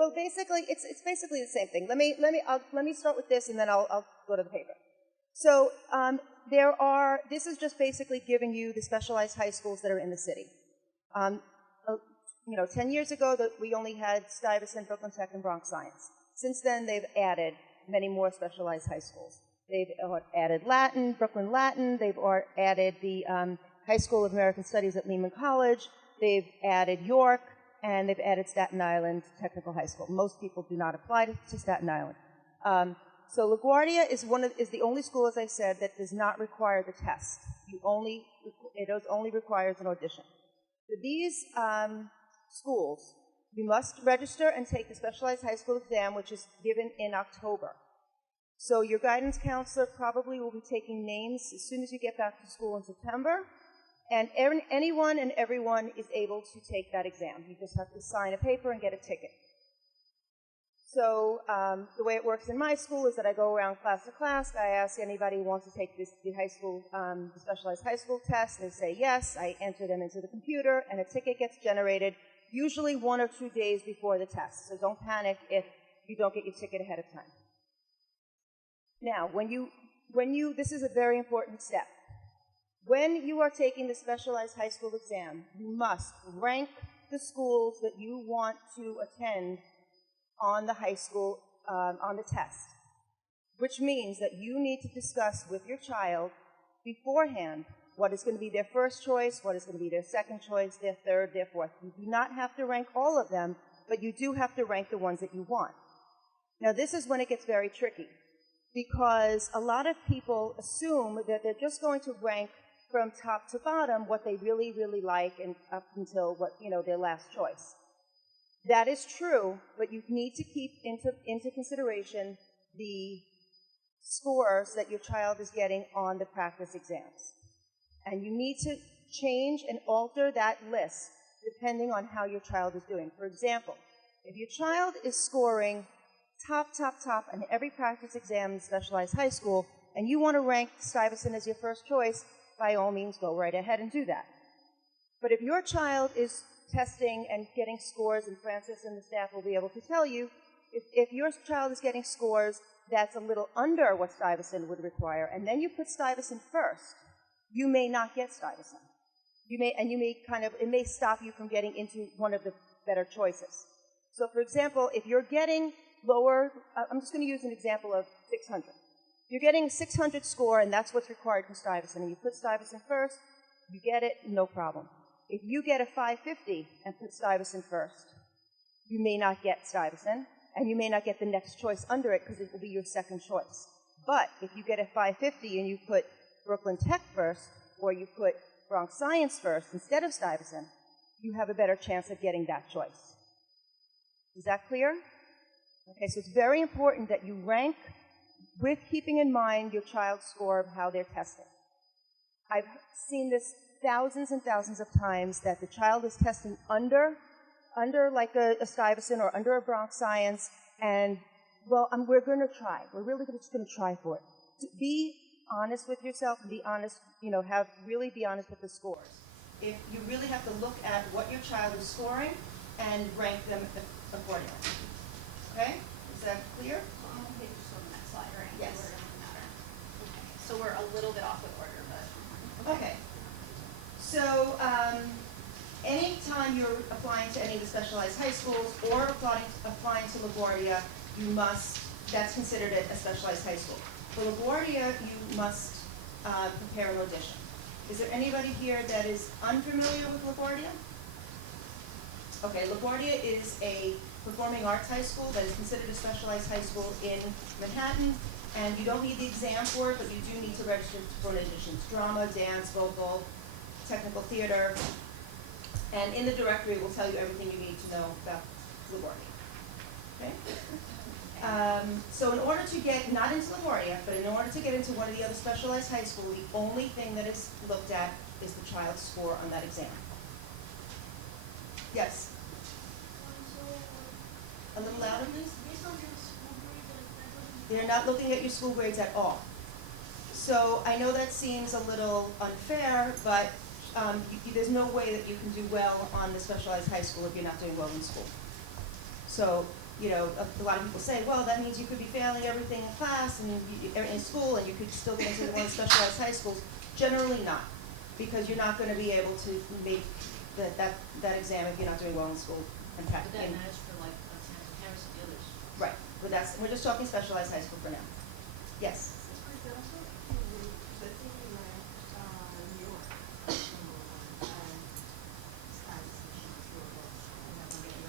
Well, basically, it's basically the same thing. Let me start with this, and then I'll go to the paper. So this is just basically giving you the specialized high schools that are in the city. 10 years ago, we only had Stuyvesant, Brooklyn Tech, and Bronx Science. Since then, they've added many more specialized high schools. They've added Latin, Brooklyn Latin. They've added the High School of American Studies at Lehman College. They've added York, and they've added Staten Island Technical High School. Most people do not apply to Staten Island. So LaGuardia is the only school, as I said, that does not require the test. It only requires an audition. For these schools, you must register and take the specialized high school exam, which is given in October. So your guidance counselor probably will be taking names as soon as you get back to school in September. And anyone and everyone is able to take that exam. You just have to sign a paper and get a ticket. So the way it works in my school is that I go around class to class. I ask anybody who wants to take the specialized high school test. They say yes. I enter them into the computer, and a ticket gets generated usually 1 or 2 days before the test. So don't panic if you don't get your ticket ahead of time. Now, this is a very important step. When you are taking the specialized high school exam, you must rank the schools that you want to attend on the high school, on the test, which means that you need to discuss with your child beforehand what is going to be their first choice, what is going to be their second choice, their third, their fourth. You do not have to rank all of them, but you do have to rank the ones that you want. Now, this is when it gets very tricky, because a lot of people assume that they're just going to rank from top to bottom what they really, really like and up until their last choice. That is true, but you need to keep into consideration the scores that your child is getting on the practice exams. And you need to change and alter that list depending on how your child is doing. For example, if your child is scoring top on every practice exam in specialized high school, and you want to rank Stuyvesant as your first choice, by all means, go right ahead and do that. But if your child is testing and getting scores, and Francis and the staff will be able to tell you, if your child is getting scores that's a little under what Stuyvesant would require, and then you put Stuyvesant first, you may not get Stuyvesant. It may stop you from getting into one of the better choices. So, for example, if you're getting lower, I'm just going to use an example of 600. You're getting a 600 score, and that's what's required for Stuyvesant, and you put Stuyvesant first, you get it, no problem. If you get a 550 and put Stuyvesant first, you may not get Stuyvesant, and you may not get the next choice under it because it will be your second choice. But if you get a 550 and you put Brooklyn Tech first, or you put Bronx Science first instead of Stuyvesant, you have a better chance of getting that choice. Is that clear? Okay, so it's very important that you rank with keeping in mind your child's score of how they're testing. I've seen this thousands and thousands of times that the child is testing under like a Stuyvesant or under a Bronx Science, and, we're going to try. We're really just going to try for it. Be honest with yourself and be honest, really be honest with the scores. If you really have to look at what your child is scoring and rank them accordingly. Okay? Is that clear? On the page just on the next slide, right? Yes. The order doesn't matter. Okay. So we're a little bit off with order, but Okay. So anytime you're applying to any of the specialized high schools or applying to LaGuardia, that's considered a specialized high school. For LaGuardia, you must prepare an audition. Is there anybody here that is unfamiliar with LaGuardia? Okay, LaGuardia is a performing arts high school that is considered a specialized high school in Manhattan, and you don't need the exam for it, but you do need to register for an audition. It's drama, dance, vocal, technical theater, and in the directory it will tell you everything you need to know about LaGuardia. Okay? So in order to get, not into LaGuardia, but in order to get into one of the other specialized high schools, the only thing that is looked at is the child's score on that exam. Yes? A little louder, please. They're not looking at your school grades at all. So I know that seems a little unfair, but there's no way that you can do well on the specialized high school if you're not doing well in school. So a lot of people say, well, that means you could be failing everything in class and in school, and you could still get into one of the specialized high schools. Generally not, because you're not going to be able to make that exam if you're not doing well in school. But that matters for like Santa Harris and the others. Right, but we're just talking specialized high school for now. Yes?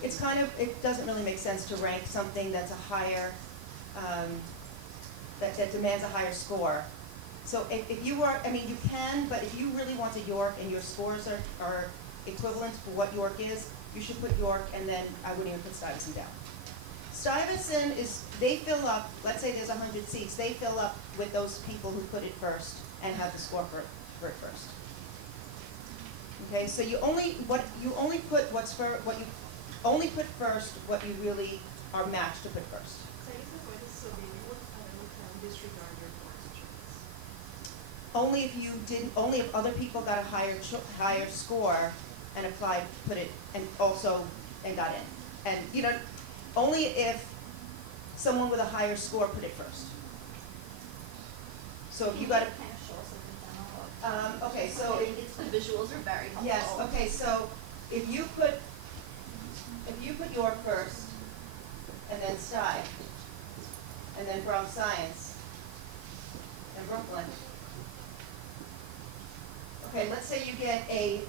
It's it doesn't really make sense to rank something that's a higher, that demands a higher score. So if you are, you can, but if you really want to York and your scores are equivalent for what York is, you should put York, and then I wouldn't even put Stuyvesant down. Stuyvesant they fill up, let's say there's 100 seats, they fill up with those people who put it first and have the score for it first. Okay, so you only put first what you really are matched to put first. Only if other people got a higher score and applied, put it, and got in. And only if someone with a higher score put it first. So if you got okay, so the visuals are very helpful. yes, okay, so if you put York first, and then Stuyve, and then Bronx Science, and Brooklyn. Okay, let's say you get a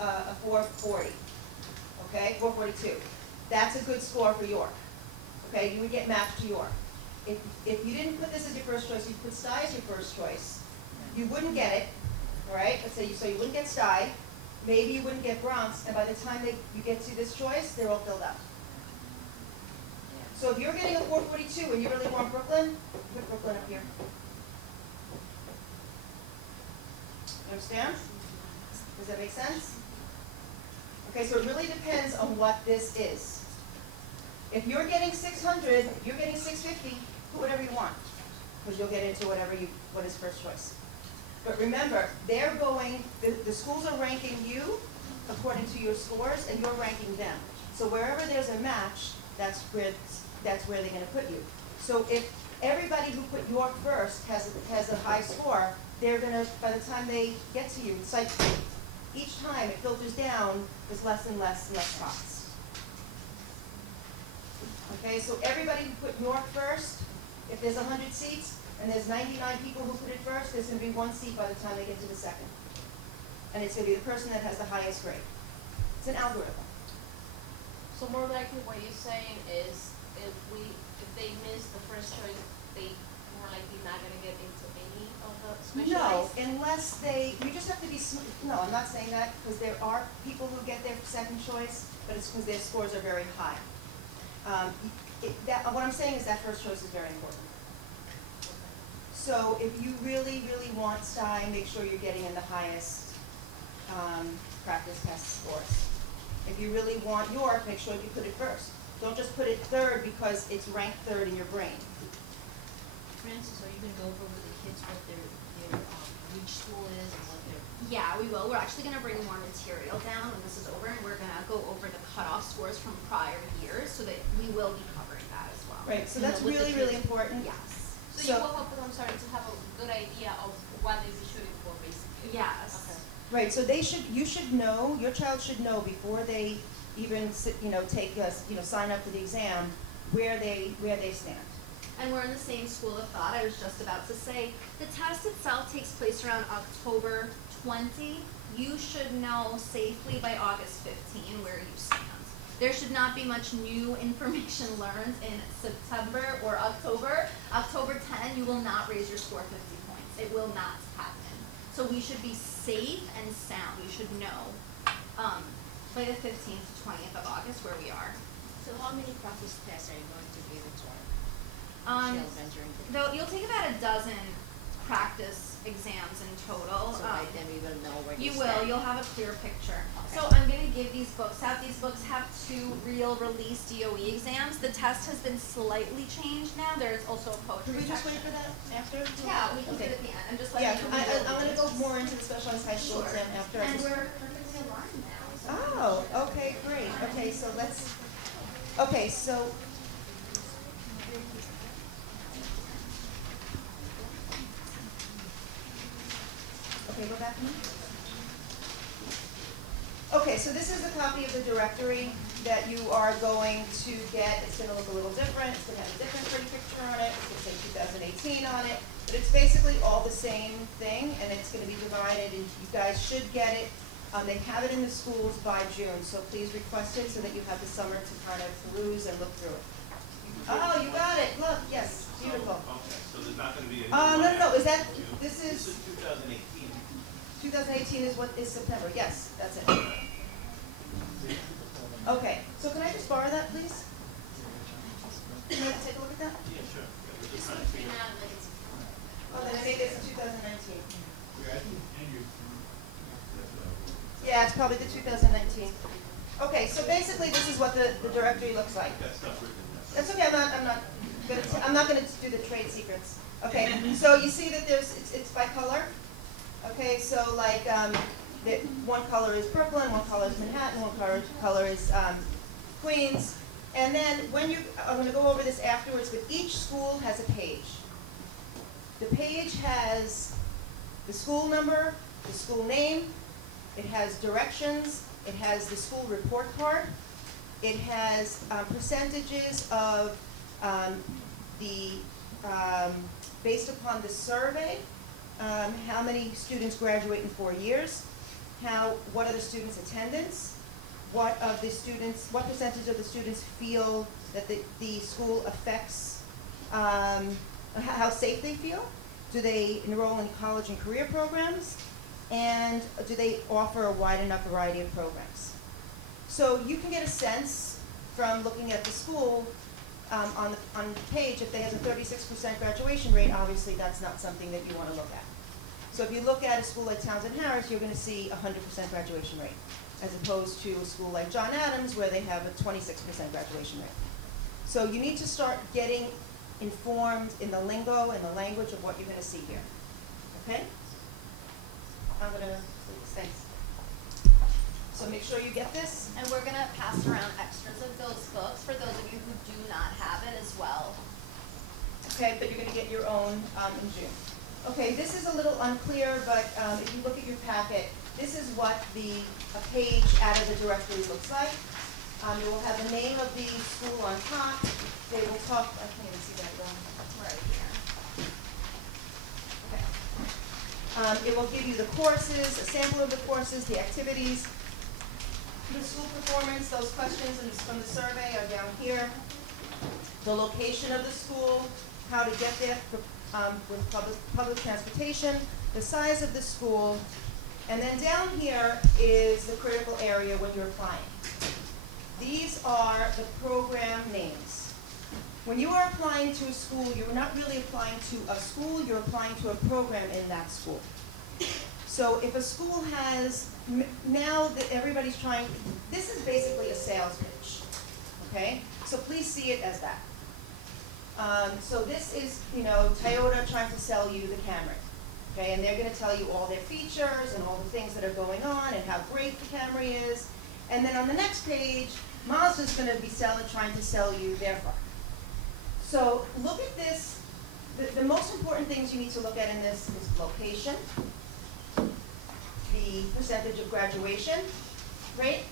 440, okay, 442. That's a good score for York. Okay, you would get matched to York. If you didn't put this as your first choice, you put Stuyve as your first choice, you wouldn't get it, all right? Let's say so you wouldn't get Stuyve, maybe you wouldn't get Bronx, and by the time you get to this choice, they're all filled up. So if you're getting a 442 and you really want Brooklyn, put Brooklyn up here. You understand? Does that make sense? Okay, so it really depends on what this is. If you're getting 600, you're getting 650, put whatever you want, because you'll get into what is first choice. But remember, the schools are ranking you according to your scores, and you're ranking them. So wherever there's a match, that's where they're going to put you. So if everybody who put York first has a high score, they're going to, by the time they get to you, it's like each time it filters down, there's less and less spots. Okay, so everybody who put York first, if there's 100 seats and there's 99 people who put it first, there's going to be 1 seat by the time they get to the second. And it's going to be the person that has the highest grade. It's an algorithm. So more likely what you're saying is if they miss the first choice, they more likely not going to get into any of the specialized? No, unless you just have to be, no, I'm not saying that, because there are people who get their second choice, but it's because their scores are very high. What I'm saying is that first choice is very important. So if you really, really want Stuyve, make sure you're getting in the highest practice test scores. If you really want York, make sure you put it first. Don't just put it third because it's ranked third in your brain. Francis, are you going to go over with the kids what their reach school is and what their... Yeah, we will. We're actually going to bring more material down when this is over, and we're going to go over the cutoff scores from prior years so that we will be covering that as well. Right, so that's really, really important. Yes. So you will help them, to have a good idea of what they be shooting for, basically. Yes. Okay. Right, so you should know, your child should know before they even sign up for the exam where they stand. And we're in the same school of thought. I was just about to say, the test itself takes place around October 20. You should know safely by August 15 where you stand. There should not be much new information learned in September or October. October 10, you will not raise your score 50 points. It will not happen. So we should be safe and sound. We should know by the 15th to 20th of August where we are. So how many practice tests are you going to be able to You'll take about a dozen practice exams in total. So by then we will know where You you will. stand. You'll have a clear picture. Okay. So I'm going to give these books out. These books have 2 real release DOE exams. The test has been slightly changed now. There's also a poetry Can we just wait section. for that after? Yeah, we can do Okay. it at the end. I'm just letting Yeah, you know. I'm going to go more into the specialized high school Sure. exam after. And we're perfectly aligned now. So Oh, okay, great. Okay, so back to me? Okay, so this is a copy of the directory that you are going to get. It's gonna look a little different. It's gonna have a different pretty picture on it. It's gonna say 2018 on it. But it's basically all the same thing, and it's gonna be divided, and you guys should get it. They have it in the schools by June, so please request it so that you have the summer to kind of peruse and look through it. Oh, you got it. Look, yes, beautiful. Okay, so there's not gonna be a. No, is that, This this is, is 2018. 2018 is what is September. Yes, that's it. Okay, so can I just borrow that, please? Can I take a look at that? Yeah, sure. Yeah, we're just It's trying to looking figure out. out like it's. Oh, then maybe it's 2019. Yeah, it's probably the 2019. Okay, so basically this is what the directory looks like. That stuff written in there. That's okay, I'm not gonna do the trade secrets. Okay, so you see that it's by color. Okay, so like, one color is Brooklyn, one color is Manhattan, one color is, Queens. And then I'm gonna go over this afterwards, but each school has a page. The page has the school number, the school name, it has directions, it has the school report card, it has percentages of based upon the survey, how many students graduate in 4 years, what are the students' attendance, what percentage of the students feel that the school affects, how safe they feel, do they enroll in college and career programs, and do they offer a wide enough variety of programs. So you can get a sense from looking at the school on the page. If they have a 36% graduation rate, obviously that's not something that you want to look at. So if you look at a school like Townsend Harris, you're going to see a 100% graduation rate, as opposed to a school like John Adams, where they have a 26% graduation rate. So you need to start getting informed in the lingo and the language of what you're going to see here. Okay? I'm going to, thanks. So make sure you get this. And we're gonna pass around extras of those books for those of you who do not have it as well. Okay, but you're going to get your own in June. Okay, this is a little unclear, but if you look at your packet, this is what a page out of the directory looks like. It will have the name of the school on top. They will talk, I can't even see that well. Right here. Okay. It will give you the courses, a sample of the courses, the activities, the school performance. Those questions from the survey are down here. The location of the school, how to get there with public transportation, the size of the school, and then down here is the critical area when you're applying. These are the program names. When you are applying to a school, you're not really applying to a school, you're applying to a program in that school. So if a school has, now that everybody's trying, this is basically a sales pitch, okay? So please see it as that. So this is, Toyota trying to sell you the Camry, okay? And they're gonna tell you all their features and all the things that are going on and how great the Camry is. And then on the next page, Mazda's gonna be trying to sell you their car. So look at this. The most important things you need to look at in this is location, the percentage of graduation rate,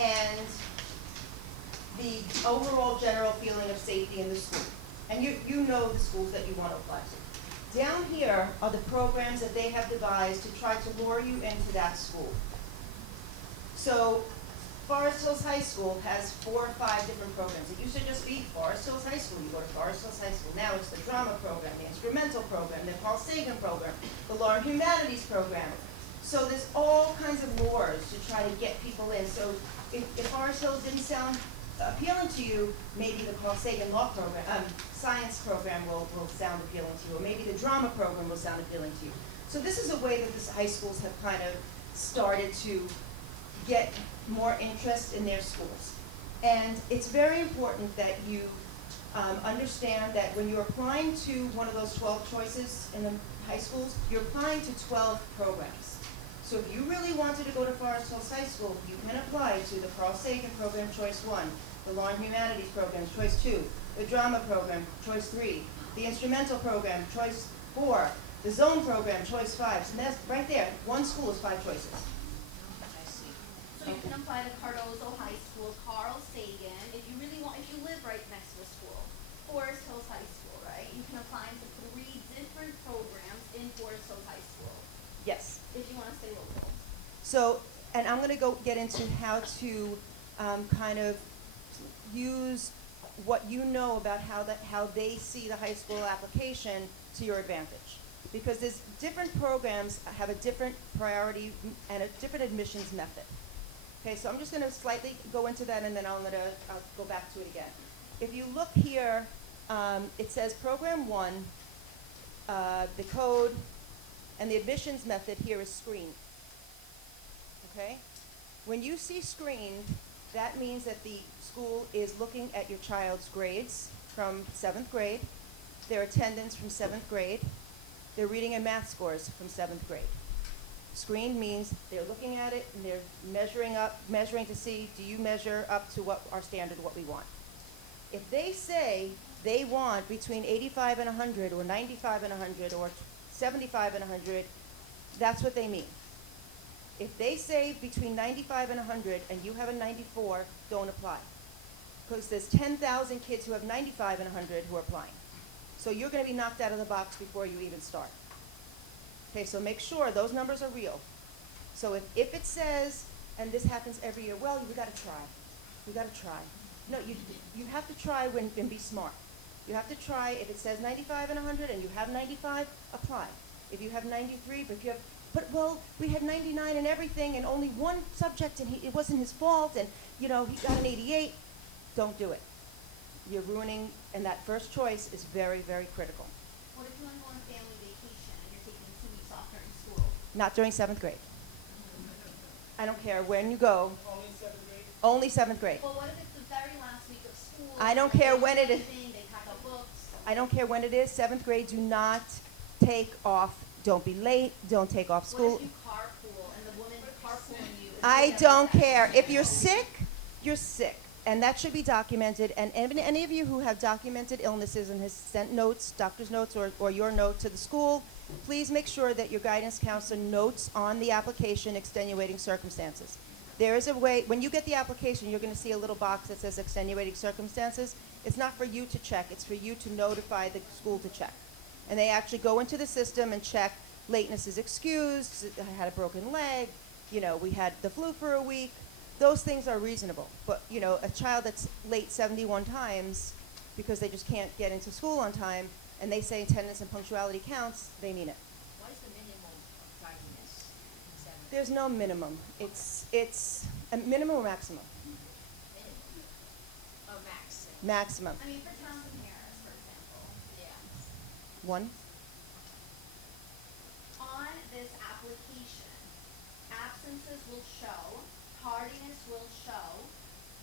and the overall general feeling of safety in the school. And you know the schools that you want to apply to. Down here are the programs that they have devised to try to lure you into that school. So Forest Hills High School has 4 or 5 different programs. It used to just be Forest Hills High School. You go to Forest Hills High School. Now it's the drama program, the instrumental program, the Carl Sagan program, the Law and Humanities program. So there's all kinds of lures to try to get people in. So if Forest Hills didn't sound appealing to you, maybe the Carl Sagan Law program, science program will sound appealing to you, or maybe the drama program will sound appealing to you. So this is a way that the high schools have kind of started to get more interest in their schools. And it's very important that you understand that when you're applying to one of those 12 choices in the high schools, you're applying to 12 programs. So if you really wanted to go to Forest Hills High School, you can apply to the Carl Sagan program, choice 1, the Law and Humanities program, choice 2, the drama program, choice 3, the instrumental program, choice 4, The zone program, choice 5. So that's right there. One school is 5 choices. I see. So you can apply to Cardozo High School, Carl Sagan, if you really want, if you live right next to the school. Forest Hills High School, right? You can apply into 3 different programs in Forest Hills High School, Yes. if you wanna stay local. So, and I'm going to go get into how to kind of use what you know about how they see the high school application to your advantage. Because there's different programs have a different priority and a different admissions method. Okay, so I'm just going to slightly go into that, and then I'll go back to it again. If you look here, it says Program 1, the code, and the admissions method here is screened. Okay? When you see screened, that means that the school is looking at your child's grades from 7th grade, their attendance from 7th grade, their reading and math scores from 7th grade. Screened means they're looking at it and they're measuring to see, do you measure up to what our standard, what we want. If they say they want between 85 and 100 or 95 and 100 or 75 and 100, that's what they mean. If they say between 95 and 100 and you have a 94, don't apply. Because there's 10,000 kids who have 95 and 100 who are applying. So you're going to be knocked out of the box before you even start. Okay, so make sure those numbers are real. So if it says, and this happens every year, well, you got to try. You got to try. No, you have to try and be smart. You have to try. If it says 95 and 100 and you have 95, apply. If you have 93, well, we had 99 and everything and only one subject and it wasn't his fault and, he got an 88, don't do it. You're ruining, and that first choice is very, very critical. What if you wanna go on a family vacation and you're taking 2 weeks off during school? Not during 7th grade. I don't care when you go. Only 7th grade? Only 7th grade. Well, what if it's the very last week of school? I don't and care they when do it is. anything, They pack up books. I don't care when it is. 7th grade, do not take off. Don't be late. Don't take off school. What if you carpool and the woman carpooling you? is I doing don't everything? care. If you're sick, you're sick. And that should be documented. And any of you who have documented illnesses and has sent notes, doctor's notes, or your note to the school, please make sure that your guidance counselor notes on the application extenuating circumstances. There is a way, when you get the application, you're going to see a little box that says extenuating circumstances. It's not for you to check. It's for you to notify the school to check. And they actually go into the system and check lateness is excused, I had a broken leg, we had the flu for a week. Those things are reasonable. But, a child that's late 71 times because they just can't get into school on time and they say attendance and punctuality counts, they mean it. What is the minimum of tardiness in 7th? There's no minimum. It's a minimum or maximum? Minimum. Or max? Maximum. I mean, for Townsend Harris, for example, Yeah. 1. on this application, absences will show, tardiness will show.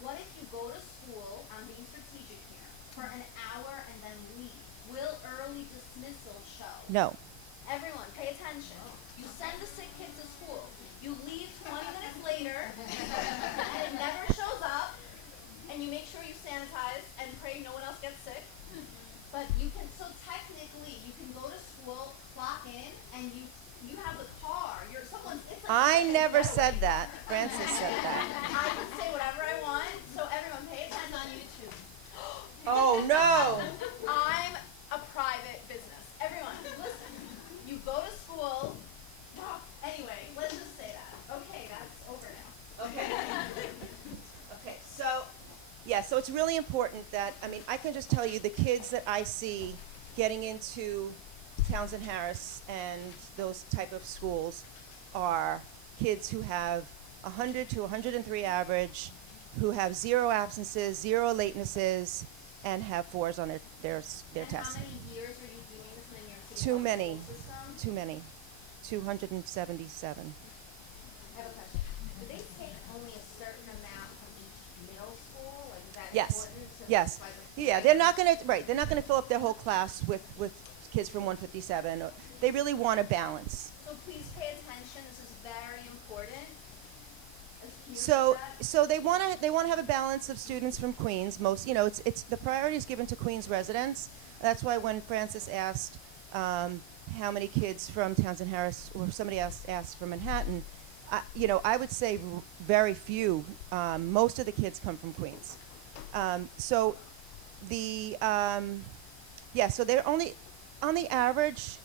What if you go to school, I'm being strategic here, for an hour and then leave? Will early dismissal show? No. Everyone, pay attention. You send the sick kid to school. You leave 20 minutes later, and it never shows up, and you make sure you sanitize and pray no one else gets sick. But so technically, you can go to school, clock in, and you have the car. It's like I a never getaway. said that. Francis said that. I can say whatever I want, so everyone pay attention on YouTube. Oh, no. I'm a private business. Everyone, listen. You go to school. Anyway, let's just say that. Okay, that's over now. Okay. Okay, so it's really important that, I can just tell you the kids that I see getting into Townsend Harris and those type of schools are kids who have 100 to 103 average, who have 0 absences, 0 latenesses, and have 4s on their And tests. how many years are you doing this in your Too public many. school system? Too many. 277. I have a question. Do they take only a certain amount from each middle school? Like, is that Yes. important? Yes. Yeah, they're not going to fill up their whole class with kids from 157. They really want a balance. So please pay attention. This is very important. Can you So, repeat that? so they want to have a balance of students from Queens. Most, it's the priority is given to Queens residents. That's why when Francis asked how many kids from Townsend Harris, or somebody else asked from Manhattan, I would say very few. Most of the kids come from Queens. So they're only, on the average,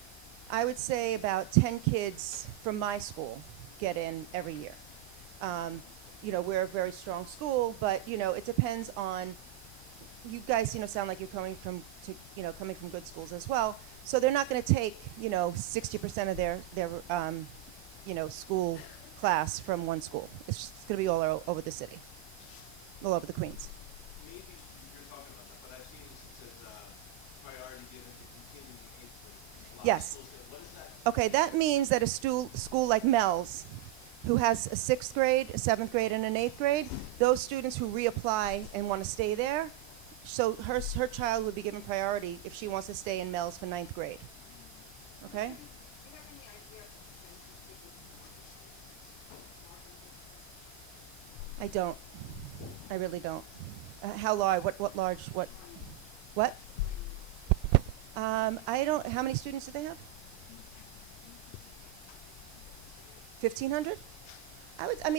I would say about 10 kids from my school get in every year. We're a very strong school, but, it depends on, you guys, sound like you're coming from good schools as well. So they're not going to take, 60% of their school class from one school. It's going to be all over the city, all over the Queens. Maybe you're talking about that, but I've seen it says priority given to continuing eighth grade. A lot of Yes. schools say, what is that? Okay, that means that a school like Mel's, who has a 6th grade, a 7th grade, and an 8th grade, those students who reapply and want to stay there, so her child would be given priority if she wants to stay in Mel's for 9th grade. Okay? I don't. I really don't. How large? What large? What? What? I don't. How many students do they have? 1,500?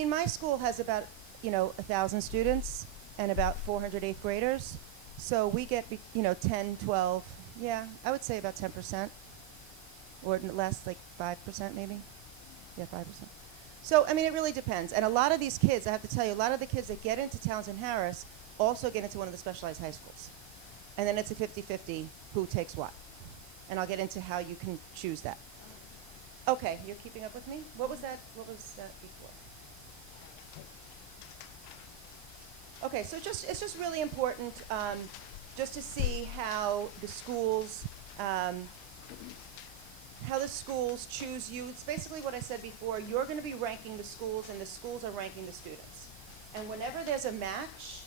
My school has about 1,000 students and about 400 8th graders. So we get 10, 12. Yeah, I would say about 10%, or less, like 5% maybe. Yeah, 5%. So, it really depends. And a lot of these kids, I have to tell you, a lot of the kids that get into Townsend Harris also get into one of the specialized high schools. And then it's a 50-50 who takes what. And I'll get into how you can choose that. Okay, you're keeping up with me? What was that before? Okay, so it's just really important just to see how the schools choose you. It's basically what I said before. You're going to be ranking the schools, and the schools are ranking the students. And whenever there's a match,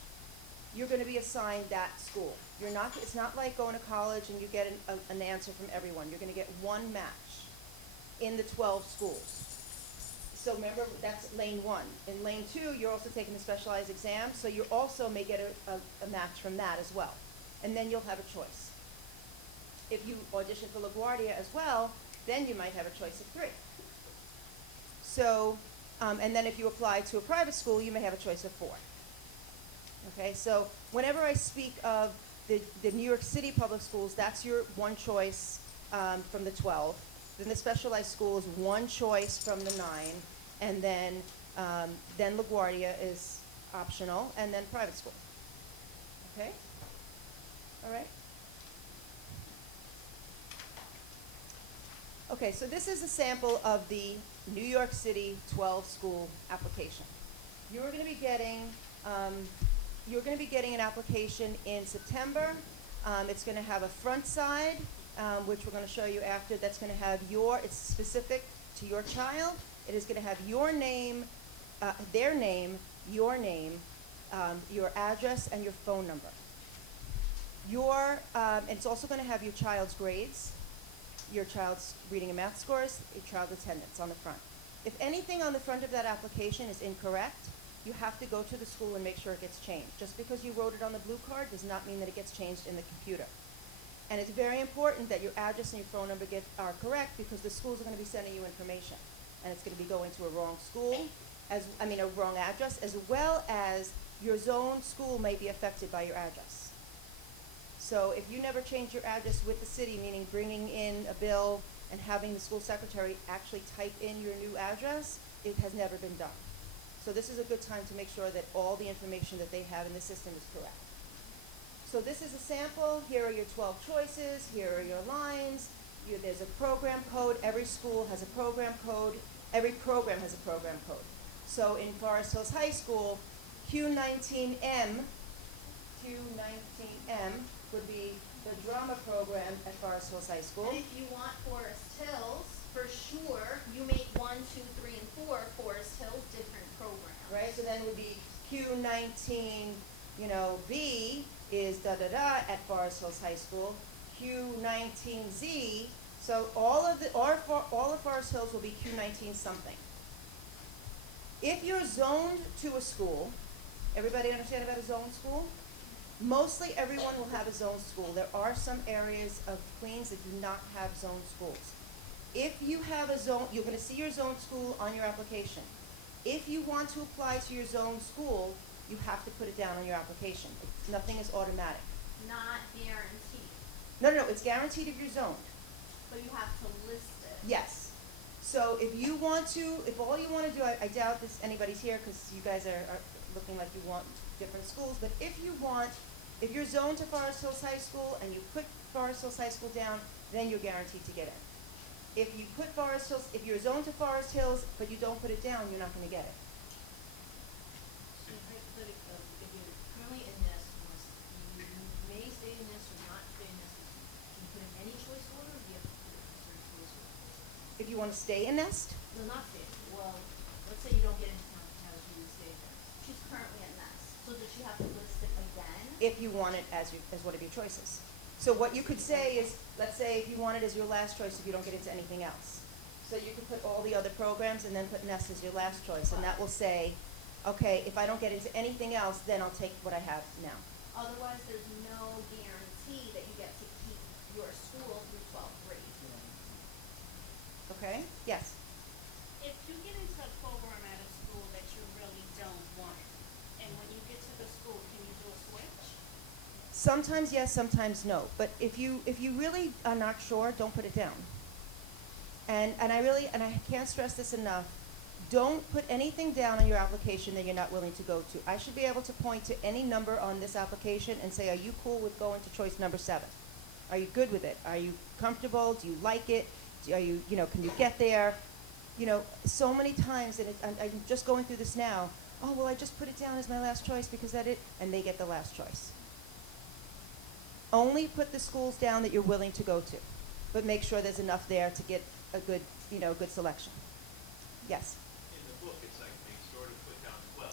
you're going to be assigned that school. It's not like going to college and you get an answer from everyone. You're going to get one match in the 12 schools. So remember, that's lane 1. In lane 2, you're also taking the specialized exam, so you also may get a match from that as well. And then you'll have a choice. If you audition for LaGuardia as well, then you might have a choice of 3. So, and then if you apply to a private school, you may have a choice of 4. Okay, so whenever I speak of the New York City public schools, that's your one choice from the 12. Then the specialized school is one choice from the 9, and then LaGuardia is optional, and then private school. Okay? All right? Okay, so this is a sample of the New York City 12 school application. You're going to be getting an application in September. It's going to have a front side, which we're going to show you after. That's going to have it's specific to your child. It is going to have your name, their name, your name, your address, and your phone number. It's also going to have your child's grades, your child's reading and math scores, your child's attendance on the front. If anything on the front of that application is incorrect, you have to go to the school and make sure it gets changed. Just because you wrote it on the blue card does not mean that it gets changed in the computer. And it's very important that your address and your phone number are correct, because the schools are going to be sending you information. And it's going to be going to a wrong school, a wrong address, as well as your zone school may be affected by your address. So if you never change your address with the city, meaning bringing in a bill and having the school secretary actually type in your new address, it has never been done. So this is a good time to make sure that all the information that they have in the system is correct. So this is a sample. Here are your 12 choices. Here are your lines. There's a program code. Every school has a program code. Every program has a program code. So in Forest Hills High School, Q19M would be the drama program at Forest Hills High School. And if you want Forest Hills, for sure, you make 1, 2, 3, and 4 Forest Hills different programs. Right, so then it would be Q19, B is da-da-da at Forest Hills High School. Q19Z, so all of Forest Hills will be Q19 something. If you're zoned to a school, everybody understand about a zone school? Mostly everyone will have a zone school. There are some areas of Queens that do not have zone schools. If you have a zone, you're gonna see your zone school on your application. If you want to apply to your zone school, you have to put it down on your application. Nothing is automatic. Not guaranteed, No, it's guaranteed if you're zoned. but you have to list it. Yes. So if you want to, if all you want to do, I doubt this anybody's here because you guys are looking like you want different schools, but if you want, if you're zoned to Forest Hills High School and you put Forest Hills High School down, then you're guaranteed to get in. If you put Forest Hills, if you're zoned to Forest Hills but you don't put it down, you're not going to get it. So hypothetically, if you're currently in Nest, you may stay in Nest or not stay in Nest, can you put in any choice order, or do you have to put it in a certain choice order? If you want to stay in Nest, No, not stay, well, let's say you don't get into town, how do you stay in Nest? She's currently in this, so does she have to list it again? if you want it as one of your choices. So what you could say is, let's say if you want it as your last choice if you don't get into anything else. So you could put all the other programs and then put Nest as your last choice, and that will say, okay, if I don't get into anything else, then I'll take what I have now. Otherwise, there's no guarantee that you get to keep your school through 12th grade. Okay? Yes? If you get into a program at a school that you really don't want, and when you get to the school, can you do a switch? Sometimes yes, sometimes no. But if you really are not sure, don't put it down. And I can't stress this enough, don't put anything down on your application that you're not willing to go to. I should be able to point to any number on this application and say, are you cool with going to choice number 7? Are you good with it? Are you comfortable? Do you like it? Are you, can you get there? So many times, and I'm just going through this now, oh, well, I just put it down as my last choice because and they get the last choice. Only put the schools down that you're willing to go to, but make sure there's enough there to get a good, good selection. Yes? In the book, it's like make sure to put down 12.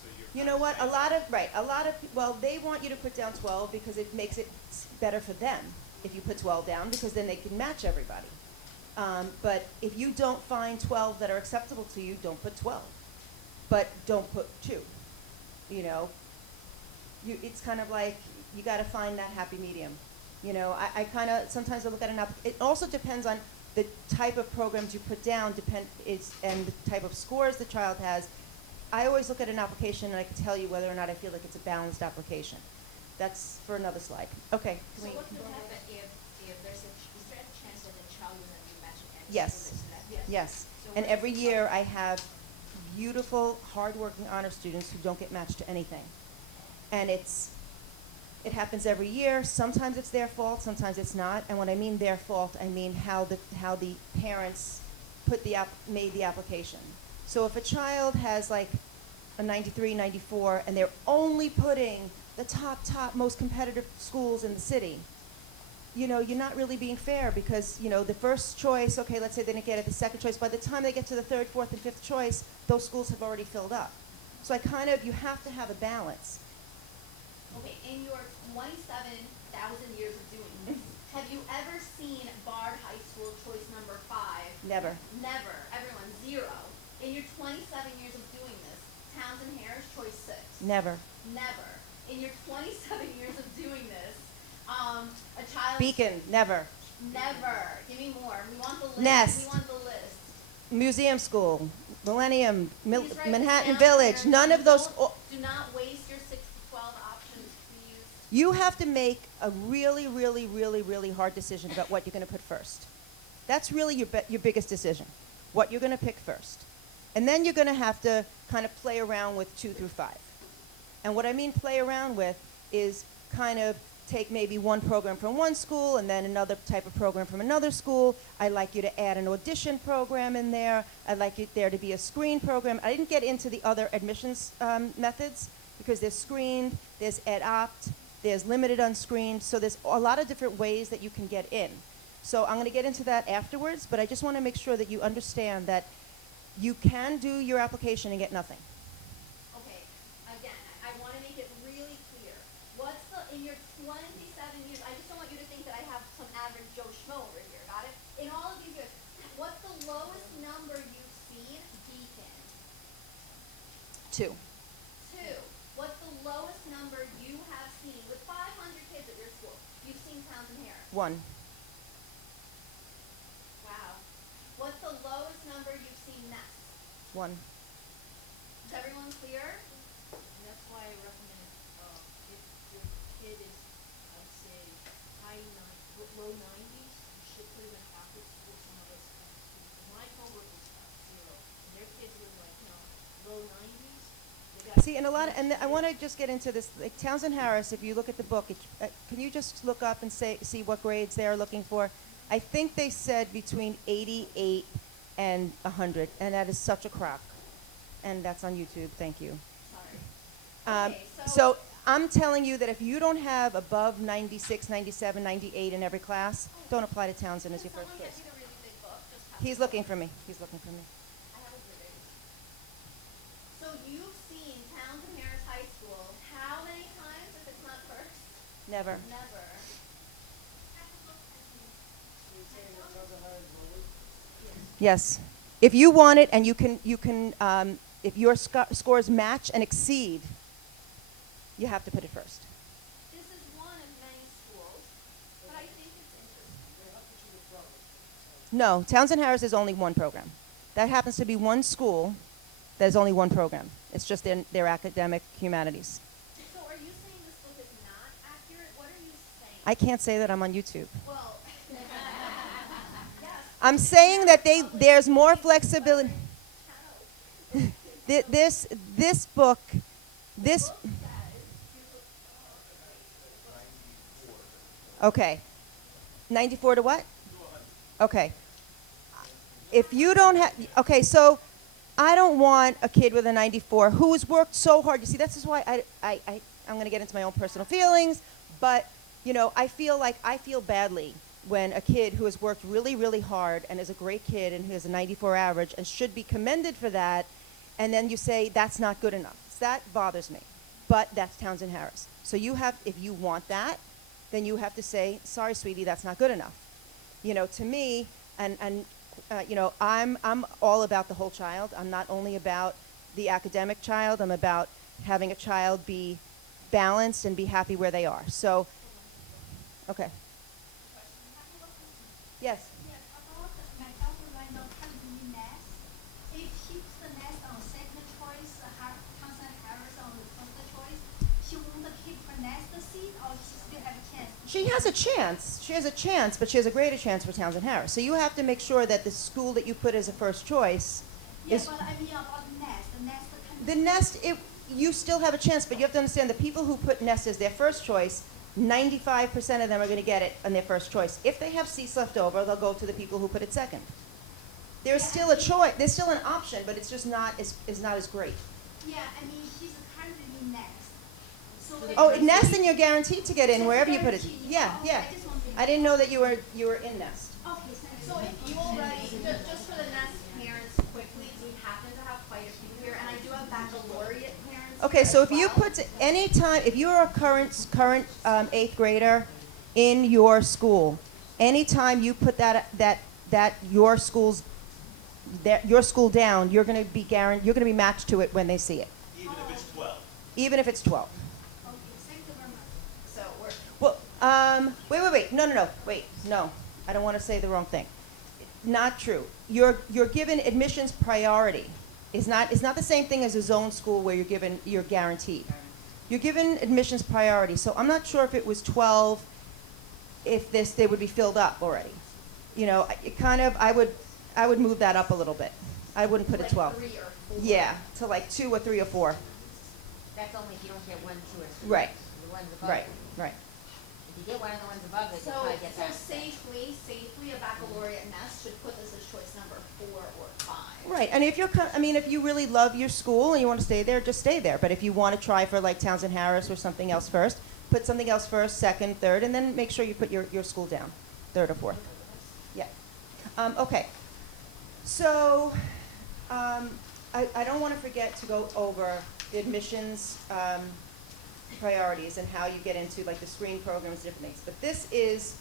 So you're. You know what? Well, they want you to put down 12 because it makes it better for them if you put 12 down because then they can match everybody. But if you don't find 12 that are acceptable to you, don't put 12. But don't put 2. It's kind of like you got to find that happy medium. I kind of sometimes I look at it also depends on the type of programs you put down and the type of scores the child has. I always look at an application and I can tell you whether or not I feel like it's a balanced application. That's for another slide. Okay. So what could happen if there's is there a chance that the child will not be matching any Yes. school that's left? Yes. So And what every is the year problem? I have beautiful, hardworking honor students who don't get matched to anything. And it happens every year. Sometimes it's their fault, sometimes it's not. And when I mean their fault, I mean how the parents made the application. So if a child has like a 93, 94, and they're only putting the top, most competitive schools in the city, you're not really being fair because, the first choice, okay, let's say they didn't get it, the second choice, by the time they get to the third, fourth, and fifth choice, those schools have already filled up. So you have to have a balance. Okay, in your 27,000 years of doing this, have you ever seen Bard High School choice number 5? Never. Never. Everyone, 0. In your 27 years of doing this, Townsend Harris choice 6. Never. Never. In your 27 years of doing this, a child. Beacon, never. Never. Give me more. We want the list. Nest. We want the list. Museum School, Millennium, Please write Manhattan this down, Village, parents. none of those. Do not waste your 6 to 12 options, please. You have to make a really, really, really, really hard decision about what you're going to put first. That's really your biggest decision, what you're going to pick first. And then you're going to have to kind of play around with 2 through 5. And what I mean play around with is kind of take maybe one program from one school and then another type of program from another school. I'd like you to add an audition program in there. I'd like there to be a screen program. I didn't get into the other admissions methods because there's screened, there's ed-opt, there's limited unscreened. So there's a lot of different ways that you can get in. So I'm going to get into that afterwards, but I just want to make sure that you understand that you can do your application and get nothing. Okay, again, I want to make it really clear. In your 27 years, I just don't want you to think that I have some average Joe Schmo over here, got it? In all of these years, what's the lowest number you've seen Beacon? 2. 2. What's the lowest number you have seen with 500 kids at your school? You've seen Townsend Harris. 1. Wow. one. Is everyone clear? And that's why I recommend, if your kid is, I'd say, low nineties, you should put him in Catholic school, some of those kind of schools. My homework was 0, and their kids were like, low nineties. See, and a lot of, and I want to just get into this. Like Townsend Harris, if you look at the book, can you just look up and see what grades they are looking for? I think they said between 88 and 100, and that is such a crock. And that's on YouTube. Thank you. Sorry. Um, Okay, so I'm telling you that if you don't have above 96, 97, 98 in every class, don't apply to Townsend as your first Someone get choice. me the really big book. Just pass He's it. looking for me. He's looking for me. I have it written. So you've seen Townsend Harris High School how many times if it's not first? Never. Never. Yes. If you want it and you can, if your scores match and exceed, you have to put it first. This is one of many schools, but I think it's interesting. No, Townsend Harris is only one program. That happens to be one school that is only one program. It's just in their academic humanities. So are you saying this book is not accurate? What are you saying? I can't say that I'm on YouTube. Well, yes. I'm saying that there's more flexibility. This book, okay. 94 to what? Okay. If you don't have, okay, so I don't want a kid with a 94 who has worked so hard. You see, this is why I'm going to get into my own personal feelings, but, I feel badly when a kid who has worked really, really hard and is a great kid and who has a 94 average and should be commended for that, and then you say that's not good enough. That bothers me. But that's Townsend Harris. So if you want that, then you have to say, sorry, sweetie, that's not good enough. To me, I'm all about the whole child. I'm not only about the academic child. I'm about having a child be balanced and be happy where they are. So, okay. Yes. Yes, about my daughter right now currently nest. If she puts the nest on second choice, Townsend Harris on the first choice, she won't keep her nest seat or she still have a chance? She has a chance. She has a chance, but she has a greater chance for Townsend Harris. So you have to make sure that the school that you put as a first choice Yes, is but I mean about the nest. the nest. You still have a chance, but you have to understand the people who put nest as their first choice, 95% of them are going to get it on their first choice. If they have seats left over, they'll go to the people who put it second. There's still a choice. There's still an option, but it's just not as great. Yeah, I mean she's currently nest. So Oh, nest, then you're guaranteed to get in She's wherever you put it. guaranteed. Yeah, Okay, yeah. I just want to- I didn't know that you were in nest. Okay, thank you. So if you already, just for the Nest parents quickly, we happen to have quite a few here, and I do have baccalaureate parents. Okay, here so as if you well. put any time, if you're a current 8th grader in your school, anytime you put that your school down, you're going to be matched to it when they see it, Even if it's 12. even if it's 12. Okay, thank you very much. So we're, Well, wait, no, I don't want to say the wrong thing. Not true. You're given admissions priority. It's not the same thing as a zone school where you're guaranteed. You're given admissions priority. So I'm not sure if it was 12, if they would be filled up already. I would move that up a little bit. I wouldn't put it like 12. 3 or 4. Yeah, to like 2 or 3 or 4. That's only if you don't get 1, 2, or 3. Right. The ones above. Right, it. right. If you get one of the ones above it, So, you'll probably get that. safely, a baccalaureate Nest should put this as choice number 4 or 5. Right, and if if you really love your school and you want to stay there, just stay there. But if you want to try for like Townsend Harris or something else first, put something else first, second, third, and then make sure you put your school down, 3rd or 4th. Yeah. Okay. So, I don't want to forget to go over the admissions priorities and how you get into like the screen programs, different things. But this is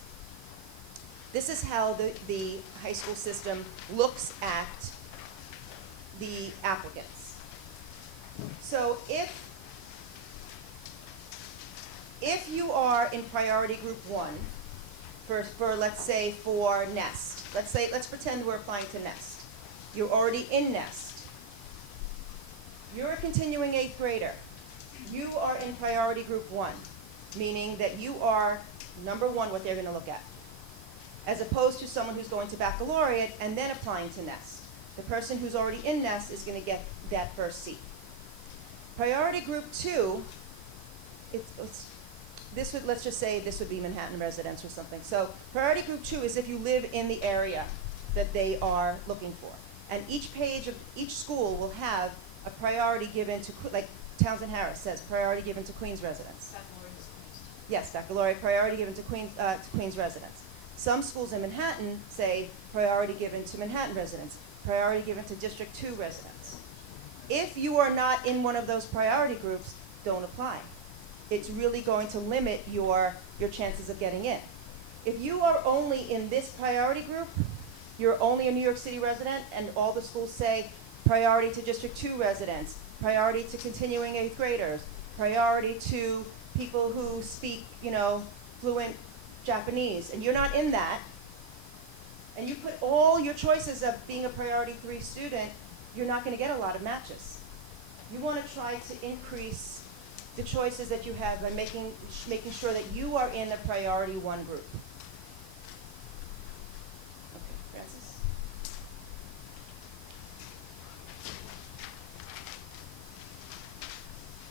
how the high school system looks at the applicants. So if you are in priority group 1 for let's say for Nest, let's pretend we're applying to Nest. You're already in Nest. You're a continuing 8th grader. You are in priority group 1, meaning that you are number 1 what they're going to look at, as opposed to someone who's going to baccalaureate and then applying to NEST. The person who's already in NEST is going to get that first seat. Priority group 2, let's just say this would be Manhattan residents or something. So priority group 2 is if you live in the area that they are looking for. And each page of each school will have a priority given to, like Townsend Harris says, priority given to Queens residents. Baccalaureate is closed. Yes, baccalaureate priority given to Queens residents. Some schools in Manhattan say priority given to Manhattan residents, priority given to District 2 residents. If you are not in one of those priority groups, don't apply. It's really going to limit your chances of getting in. If you are only in this priority group, you're only a New York City resident, and all the schools say priority to District 2 residents, priority to continuing 8th graders, priority to people who speak, fluent Japanese, and you're not in that, and you put all your choices of being a priority 3 student, you're not going to get a lot of matches. You want to try to increase the choices that you have by making sure that you are in a priority 1 group. Okay, Francis?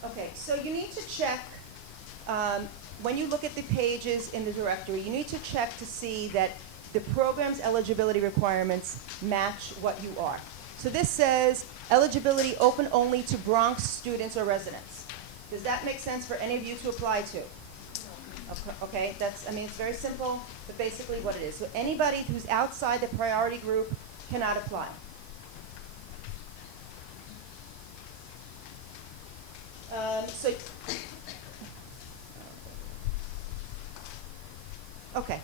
Okay, so you need to check, when you look at the pages in the directory, you need to check to see that the program's eligibility requirements match what you are. So this says eligibility open only to Bronx students or residents. Does that make sense for any of you to apply to? Okay, it's very simple, but basically what it is. So anybody who's outside the priority group cannot apply. Okay.